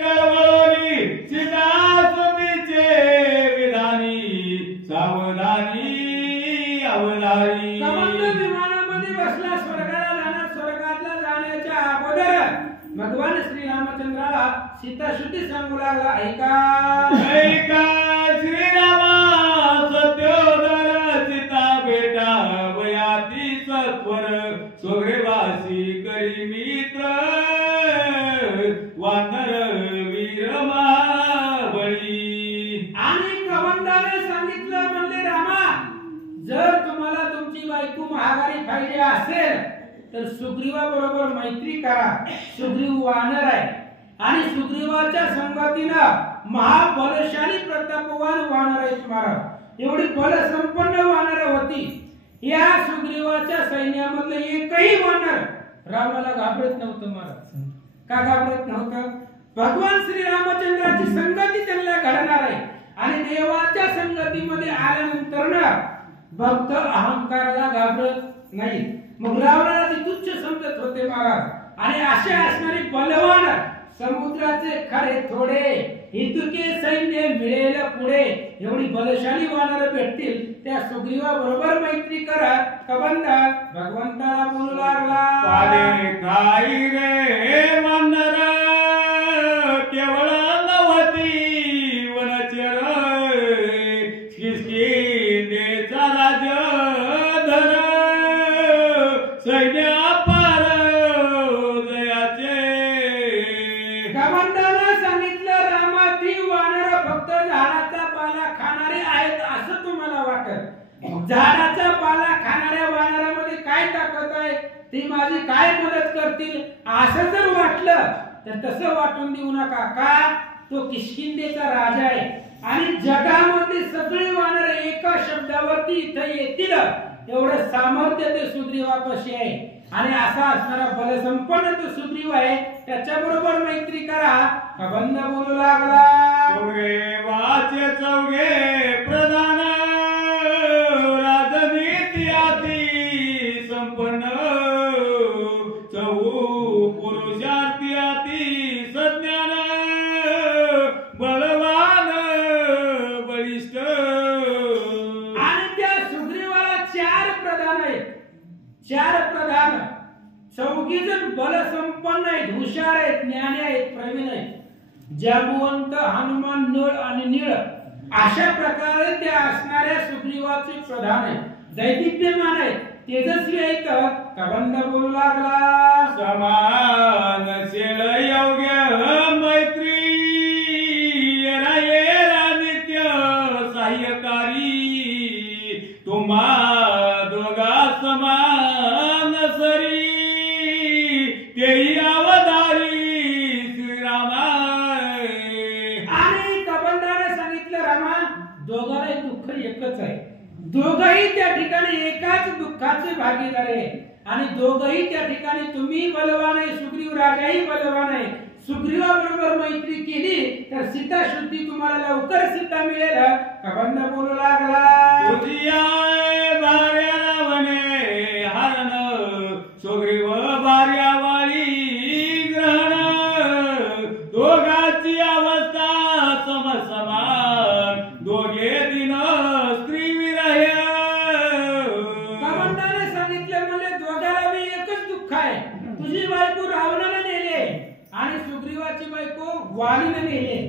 कळवळोनी, सीता सुमीचे विधानी. बसला स्वर्गाला जाणार, स्वर्गातला जाण्याच्या अगोदर भगवान श्री रामचंद्राला सीताशुद्धी सांगू लागला, ऐका श्रीरामा सत्योदर सीता बेटा वयाती सत्वर सोरेवासी करी मित्र वानर वीर महाबळी. आणि कवंदाने सांगितलं, म्हणले रामा, जर तुम्हाला तुमची बायको महागारी पाहिजे असेल तर सुग्रीवा बरोबर मैत्री करा. सुग्रीव वानर आहे आणि सुग्रीवाच्या संगतीनं महाबलशाली प्रतापवान वानर आहेत महाराज. एवढी बलसंपन्न वानर होती. या सुग्रीवाच्या सैन्यामधलं एकही वानर रामाला घाबरत नव्हतं महाराज. का घाबरत नव्हतं? भगवान श्री रामचंद्राची संगती त्यांना घडणार आहे आणि देवाच्या संगतीमध्ये आल्यानंतर ना भक्त अहंकाराला घाबरत नाही. मग रावणाला ते तुच्छ समजत होते महाराज. आणि असे असणारे बलवान समुद्राचे खरे थोडे इतके सैन्य मिळेल पुढे एवढी बलशाली वानर भेटतील. त्या सुग्रीवा बरोबर मैत्री करा. कबंद भगवंताला बोलू लागला, पाले खाई रे वानर केवळ नवती वनचर किष्किंधेचा राजधर सैन्य अपार जयाचे. कबंदाला सांगितलं, रामा, ती वानर फक्त झाडाचा पाला खाणारे आहेत असं तुम्हाला वाटत. झाडाचा पाला खाणाऱ्या वानरामध्ये काय ताकद आहे, ती माझी काय मदत करतील असं जर वाटलं तर तसं वाटून देऊ नका. का? तो किष्किंधेचा राजा आहे आणि जगामध्ये सगळी वानर एका शब्दावरती इथे येतील एवढं सामर्थ्य ते सुग्रीवापाशी आहे. आणि असा असणारा बलसंपन्न तो सुग्रीव आहे, त्याच्या बरोबर मैत्री करा. कबंद बोलू लागला, सुग्रीवाचे चौघे प्रधान राजनीती अति संपन्न चहू पुरुषार्थी अति सज्ञान बलवान बलिष्ठ. आणि त्या सुग्रीवाला चार प्रधान आहेत. चार प्रधान, चौघी जण बलसंपन्न आहेत, हुशार आहेत, ज्ञानी आहेत, प्रवीण आहेत. जांबुवंत, हनुमान, नळ आणि नीळ अशा प्रकारे त्या असणाऱ्या सुग्रीवाचे प्रधान आहेत. दैदिप्यमान आहेत, तेजस्वी आहेत. कबंद बोलू लागला, समानशील योग्य मैत्री रायेरा नित्य सहाय्यकारी तुम्हा दोघा समान सरी तेही अवधारी श्रीरामा. आणि कबंदाने सांगितलं, रामा, दोघांनाही दुःख एकच आहे. दोघही त्या ठिकाणी एकाच दुःखाचे भागीदार आहे आणि दोघही त्या ठिकाणी तुम्ही बलवान आहे, सुग्रीव राजाही बलवान आहे. सुग्रीवा बरोबर मैत्री केली तर सीता शुद्धी तुम्हाला लवकर सीता मिळेल. कबंद बोलू लागला, तुझिया भार्या वने हरण सुग्रीव भार्या वाळी ग्रहण दोघांची अवस्था समसमान दोघे दिन स्त्री विरह. कबंदाने सांगितलं, म्हणजे दोघाला बी एकच दुःख आहे. तुझी बायको रावणाला नेले आणि सुग्रीवाची बायको वालीने नेले.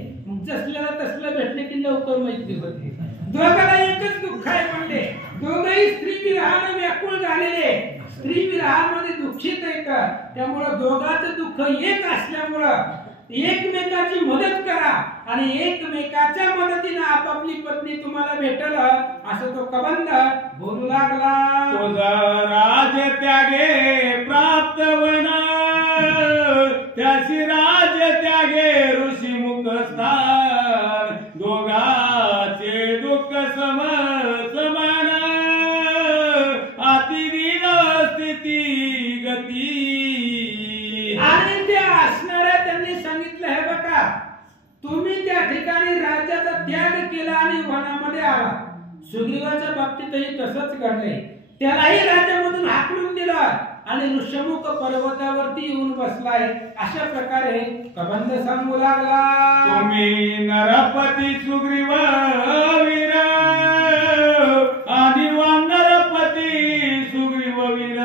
जसल्याला तसलं भेटले की लवकर मैत्री होते. दोघाला एकच दुःख आहे. म्हणजे दोघही स्त्री विरहाने व्याकुळ झालेले, स्त्री विरहामध्ये दुःखित आहेत. त्यामुळं दोघांचं दुःख एक असल्यामुळं एकमेकाची मदत करा आणि एकमेकाच्या मदतीने आपापली पत्नी तुम्हाला भेटल असं तो कबंद बोलू लागला. तुझा राज त्यागे प्राप्त वन त्याशी राज त्यागे ऋषी मुख स्थान दोघाचे दुःख सम समान अतिदीन स्थिती गती. आणि त्या असणाऱ्या त्यांनी सांगितलं, हे बघा, तुम्ही त्या ठिकाणी राज्याचा त्याग केला आणि वनामध्ये आला. सुग्रीवाच्या बाबतीतही तसंच घडलंय. त्यालाही राज्यामधून हाकलून दिलं आणि ऋषमुख पर्वतावरती येऊन बसलाय. अशा प्रकारे कबंद सांगू लागला, तुम्ही नरपती सुग्रीव वीर आणि वानरपती सुग्रीव वीर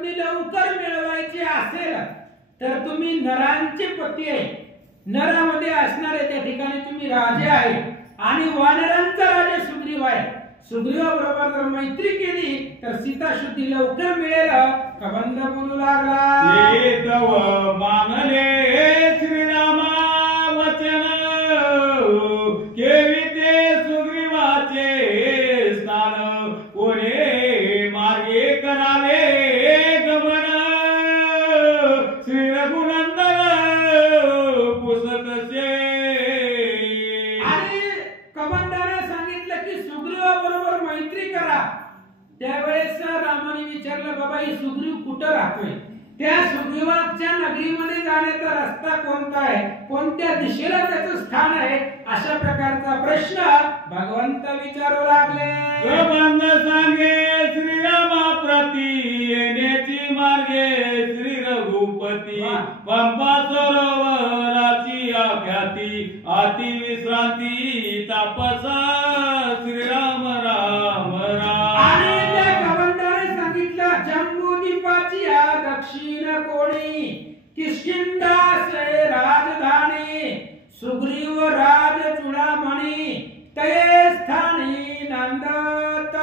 पत्नी लवकर मिळवायची असेल तर तुम्ही नरांचे पती आहे, नरामध्ये असणारे त्या ठिकाणी तुम्ही राजे आहे आणि वानरांचा राजा सुग्रीव आहे. सुग्रीवाबरोबर जर मैत्री केली तर सीता शुद्धी लवकर मिळेल. कबंध बोलू लागला, हे तव मानले श्रीरामा वचन, केवी ते सुग्रीवाचे स्नान, कोणे मार्गे करावे गमन, श्री रघुनंदन पुसतसे. आणि कबंधाने सांगितलं की सुग्रीवाबरोबर मैत्री करा. त्यावेळेस रामाने विचारलं, बाबा ही सुग्रीव कुठं राहतोय? त्या सुग्रीवाच्या नगरीमध्ये जाण्याचा रस्ता कोणता आहे, कोणत्या दिशेला त्याचं स्थान आहे, अशा प्रकारचा प्रश्न भगवंत विचारू लागले. कबंध सांगे श्रीरामा प्रती, येण्याची मार्गे श्री रघुपती, पंपा सरोवराची आख्याती, अति विश्रांती तापसा श्रीराम राम आणि राम. त्या कबंधाने सांगितलं, जम्बूद्वीपाची दक्षिण कोणी, किष्किंधासे राजधानी, सुग्रीव राज चूडामणी, तये स्थानी नंदत.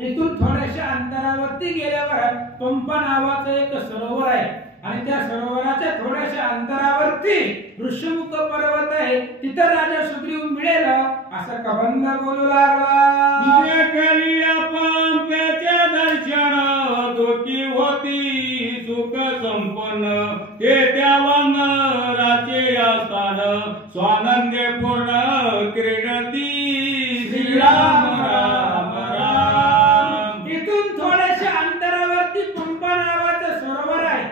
इथून थोड्याशा अंतरावरती गेल्यावर पंपा नावाचं एक सरोवर आहे आणि त्या सरोवराच्या थोड्याशा अंतरावरती ऋषमुख पर्वत आहे, तिथं राजा सुग्रीव मिळेल असं कबंध बोलू लागला. कलिया पंप्याचे दर्शन, दुःखी होती सुख संपन्न, ते त्या वानराचे स्थान, स्वानंदे पूर्ण क्रीडती श्रीराम राम राम. इथून थोड्याशा अंतरावरती पंपा नावाचं सरोवर आहे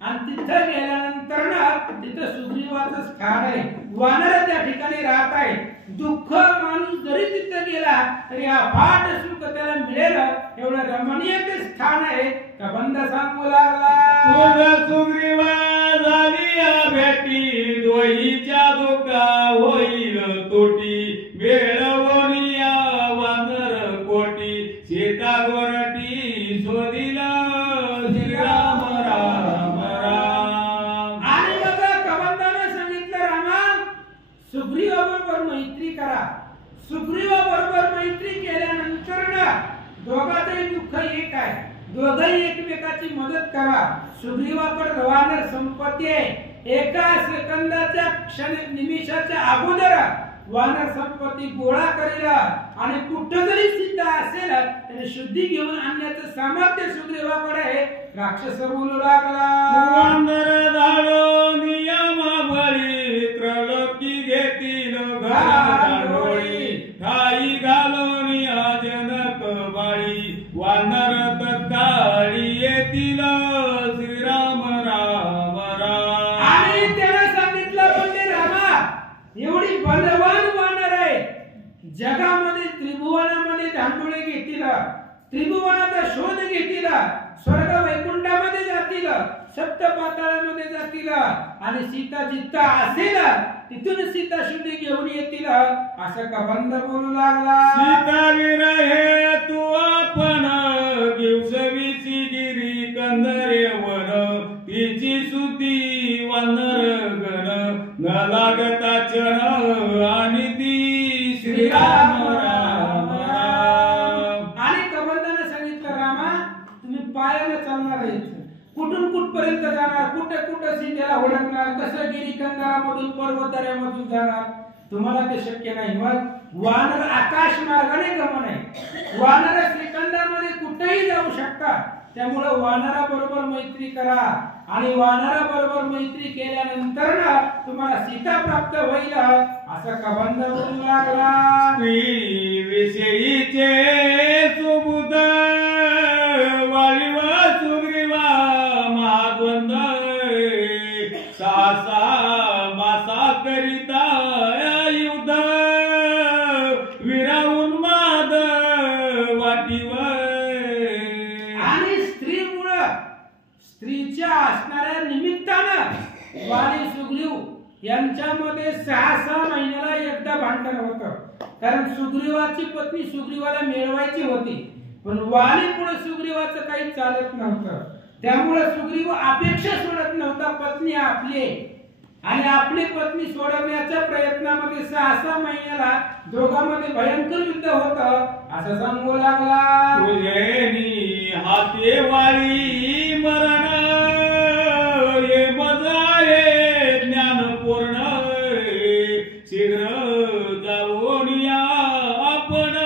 आणि तिथं गेल्यानंतर ना तिथं सुग्रीवाचं स्थान आहे. वानर त्या ठिकाणी राहत आहे. दुःख माणूस जरी तिथं गेला तरी अफाट सुख त्याला मिळेल एवढं रमणीय ते स्थान आहे. कबंध सांगू लागला, सुग्रीवा झाली भेटी, दोहीच्या दुःखा होईल तोटी, मिळवोनिया वानर कोटी, सीता गोरटी शोधिला श्रीराम राम राम. आणि मग कबंधाने सांगितलं, रामा सुग्रीवाबरोबर मैत्री करा. सुग्रीवाबरोबर मैत्री केल्यानंतर ना दोघांचंही दुःख एक आहे, दोघंही एकमेकाची मदत करा. सुग्रीवाकडे वानर संपत्ती आहे. एका सेकंदाच्या क्षण निमिषाच्या अगोदर वानर संपत्ती गोळा करेल आणि कुठं जरी सीता असेल तरी शुद्धी घेऊन आणण्याचं सामर्थ्य सुग्रीवाकडे आहे. राक्षस बोलू लागला, वानर धाडो नियम बळी, त्रलोकी घेतील घालोळी, ठाई घालोनी जनक बाळी, वानर तत्काळी येतील श्रीराम राम राम. आणि त्याला सांगितलं, म्हणजे रामा एवढी बलवान वानर आहे, जगामध्ये त्रिभुवनामध्ये धांडोळे घेतील, त्रिभुवनाचा शोध घेतील, स्वर्ग वैकुंठामध्ये जातील, सप्त पाताळामध्ये जातील आणि सीता जिथं असेल तिथून सीता शुद्धी घेऊन येतील असं कबंध बोलू लागला. सीता विरहे तू आपण, दिवसवीची गिरी कंदरे वन, तिची शुद्धी वानर गण, न लागता चरण आणि ती श्रीराम राम राम. आणि कबंधाने सांगितलं, रामा तुम्ही पायाने चालणार आहेत, कुठून कुठपर्यंत जाणार, कुठे कुठे सीतेला ओळखणार, कसं गिरी कंदरामधून पर्वतदऱ्यामधून जाणार, तुम्हाला ते शक्य नाही. मग वानर आकाश मार्गाने गमन आहे, वानर श्रीखंडामध्ये कुठेही जाऊ शकतात. त्यामुळे वानरा बरोबर मैत्री करा आणि वानरा बरोबर मैत्री केल्यानंतर ना तुम्हाला सीता प्राप्त होईल असं कबंध बोलू लागला. स्त्री विषयीचे सुबुध, वाळीवा सुग्रीवा महाद्वंद, सासा मासा करिता युद्ध, विरावून माद वाटीवर. आणि स्त्रीमुळं स्त्रीच्या असणाऱ्या निमित्तानं वाली सुग्रीव यांच्यामध्ये 6 महिन्याला एकदा भांडण होतं. कारण सुग्रीवाची पत्नी सुग्रीवाला मिळवायची होती, पण वाली पुढे सुग्रीवाचं काही चालत नव्हतं. त्यामुळे सुग्रीव अपेक्षा सोडत नव्हता पत्नी आपली आणि आपली पत्नी सोडवण्याच्या प्रयत्नामध्ये 6 महिन्याला दोघांमध्ये भयंकर युद्ध होतं असं सांगू लागला. तुझेनी हाते वाळी मरण ये मजाये ज्ञान पूर्ण शीघ्र जाऊन या आपण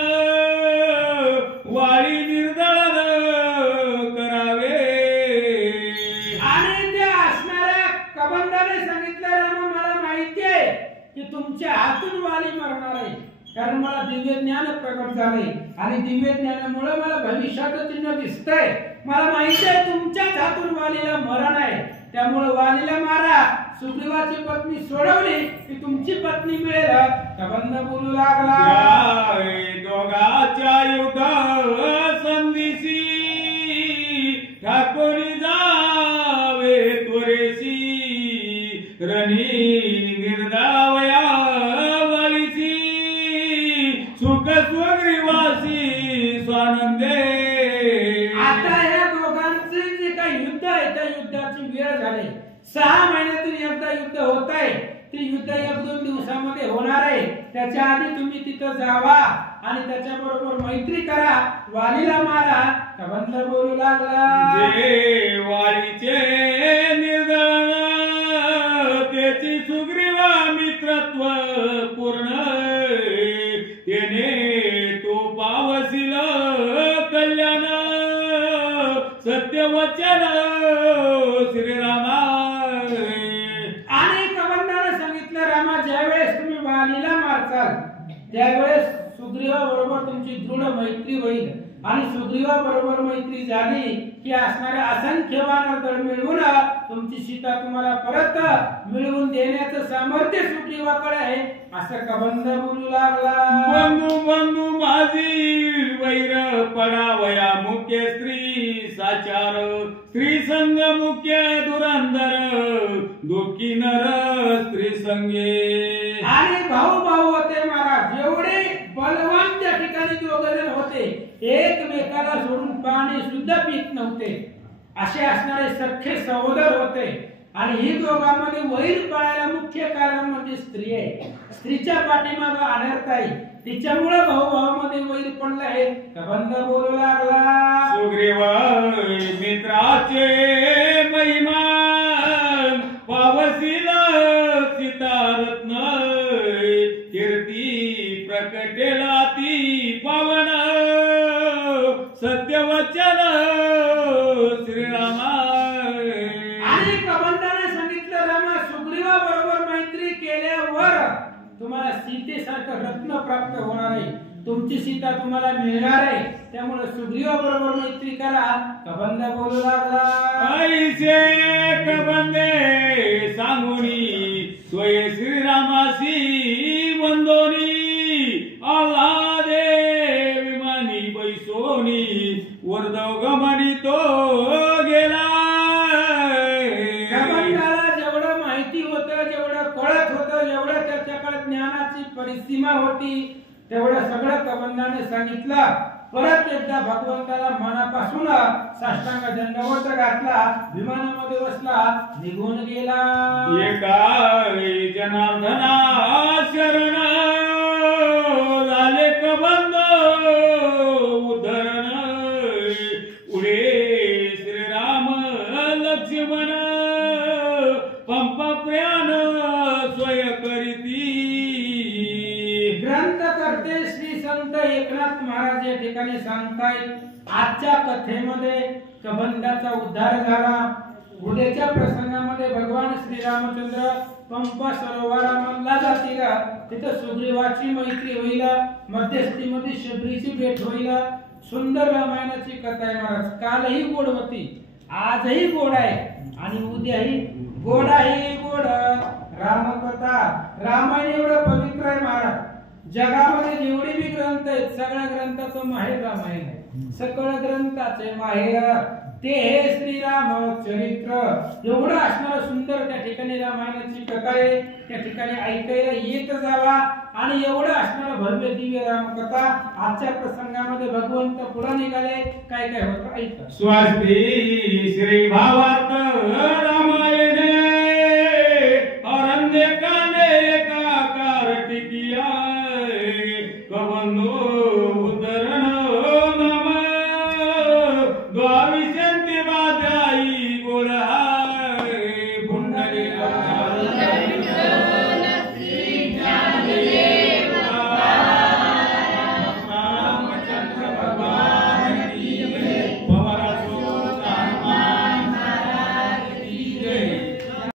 वाळी निर्दळन करावे. आणि त्या असणाऱ्या कबंधाने सांगितलं राम मला माहिती आहे की तुमच्या हातून वाली मरणार आहे कारण मला दिव्य ज्ञान प्रकट झाले आणि दिव्य ज्ञानामुळे मला भविष्याचं चिन्ह दिसतंय. मला माहिती आहे तुमच्याच हातून वालीला मरण आहे त्यामुळे वालीला मारा. सुग्रीवाची पत्नी सोडवली की तुमची पत्नी मिळेल. कबंध बोलू लागला. दोघाच्या युद्ध संधीसी ठाकोरी जावे त्वरेसी रणी निर्दावया वालीसी सुख सुग्रीवासी स्वानंदे. आता या दोघांचे जे काही युद्ध आहे त्या युद्धाची वेळ झाली. 6 महिन्यातून एकदा युद्ध होत आहे. ते युद्ध 1-2 दिवसामध्ये होणार आहे. त्याच्या आधी तुम्ही तिथं जावा आणि त्याच्या बरोबर मैत्री करा. वालीला मारा. कबंध बोलू लागला. जे वालीचे निर्दळन त्याची सुग्रीवा मित्रत्व पूर्ण त्याने तो पावसील कल्याण सत्यवचन श्रीरामा. आणि कबंधाने सांगितलं रामा ज्यावेळेस तुम्ही वालीला मारचाल त्यावेळेस सुग्रीवा बरोबर तुमची दृढ मैत्री होईल आणि सुग्रीवा बरोबर मैत्री झाली की असणाऱ्या असंख्य वानर मिळवून तुमची सीता तुम्हाला परत मिळवून देण्याचं सामर्थ्य सुग्रीवाकडे आहे असं कबंध बोलू लागला. बंधू बंधू माझी वैर पडावया मुख्य स्त्री साचार स्त्री संग मुख्य धुरंधर दुःखी नर स्त्री संगे. आणि भाऊ भाऊ होते महाराज. जेवढे बलवान त्या ठिकाणी दोघजण होते एकमेकाला सोडून पाणी सुद्धा पित नव्हते असे असणारे सख्खे सहोदर होते. आणि ही दोघांमध्ये वैर पडायला मुख्य कारण म्हणजे स्त्री आहे. स्त्रीच्या पाठीमागे अनर्थ आहे. तिच्यामुळे भाऊ भावामध्ये वैर पडला आहे. कबंध बोलू लागला. सुग्रीव मित्राचे महिमान पावसील सीतारत्न कीर्ती प्रकटेला ती पावन सत्यवचन श्रीरामा. आणि कबंधाने सांगितलं रामा सुग्रीवा बरोबर मैत्री केल्यावर तुम्हाला सीतेसारखं रत्न प्राप्त होणार आहे. तुमची सीता तुम्हाला मिळणार आहे. त्यामुळे सुग्रीवा बरोबर मैत्री करा. कबंध बोलू लागला. ऐसे कबंधे सांगुनी स्वय श्रीरामासी वंदोनी आल्हादे विमानी बैसोनी वर्दव गमनी तो गेला. कबंधाला जेवढं माहिती होतं जेवढं कळत होतं जेवढं त्याच्याकडे ज्ञानाची परिसीमा होती तेवढं सगळं कबंधाने सांगितलं. परत एकदा भगवंताला मनापासून साष्टांग दंडवत घातला. विमानामध्ये बसला निघून गेला. एकाळी जनार्दना शरण झाले कबंध उद्धरण उडे श्रीराम लक्ष्मण पंपा प्रयाण स्वय करीती. ग्रंथ करते श्री संत एकनाथ महाराज या ठिकाणी सांगतायत आजच्या कथेमध्ये कबंधाचा उद्धार झाला. उद्याच्या प्रसंगामध्ये भगवान श्रीरामचंद्र पंपा सरोवरामधला जातील. तिथं सुग्रीवाची मैत्री होईल. मध्यस्थीमध्ये शबरीची भेट होईल. सुंदर रामायणाची कथा आहे महाराज. कालही गोड होती आजही गोड आहे आणि उद्याही गोड आहे. गोड रामकथा रामायण एवढं पवित्र आहे महाराज. जगामध्ये जेवढे बी ग्रंथ आहेत सगळ्या ग्रंथाचं माहेर रामायण आहे. सकळ ग्रंथाचे माहेर ते हे श्रीराम चरित्र एवढं असणारं सुंदर त्या ठिकाणी रामायणाची कथा आहे. त्या ठिकाणी ऐकायला येत जावा आणि एवढं असणारं भव्य दिव्य रामकथा आजच्या प्रसंगामध्ये भगवंत पुढे निघाले. काय काय होतं ऐका. स्वस्ति श्री भावार्थ रामायणे अरण्य कांडे एकाकार टिकिया कवनो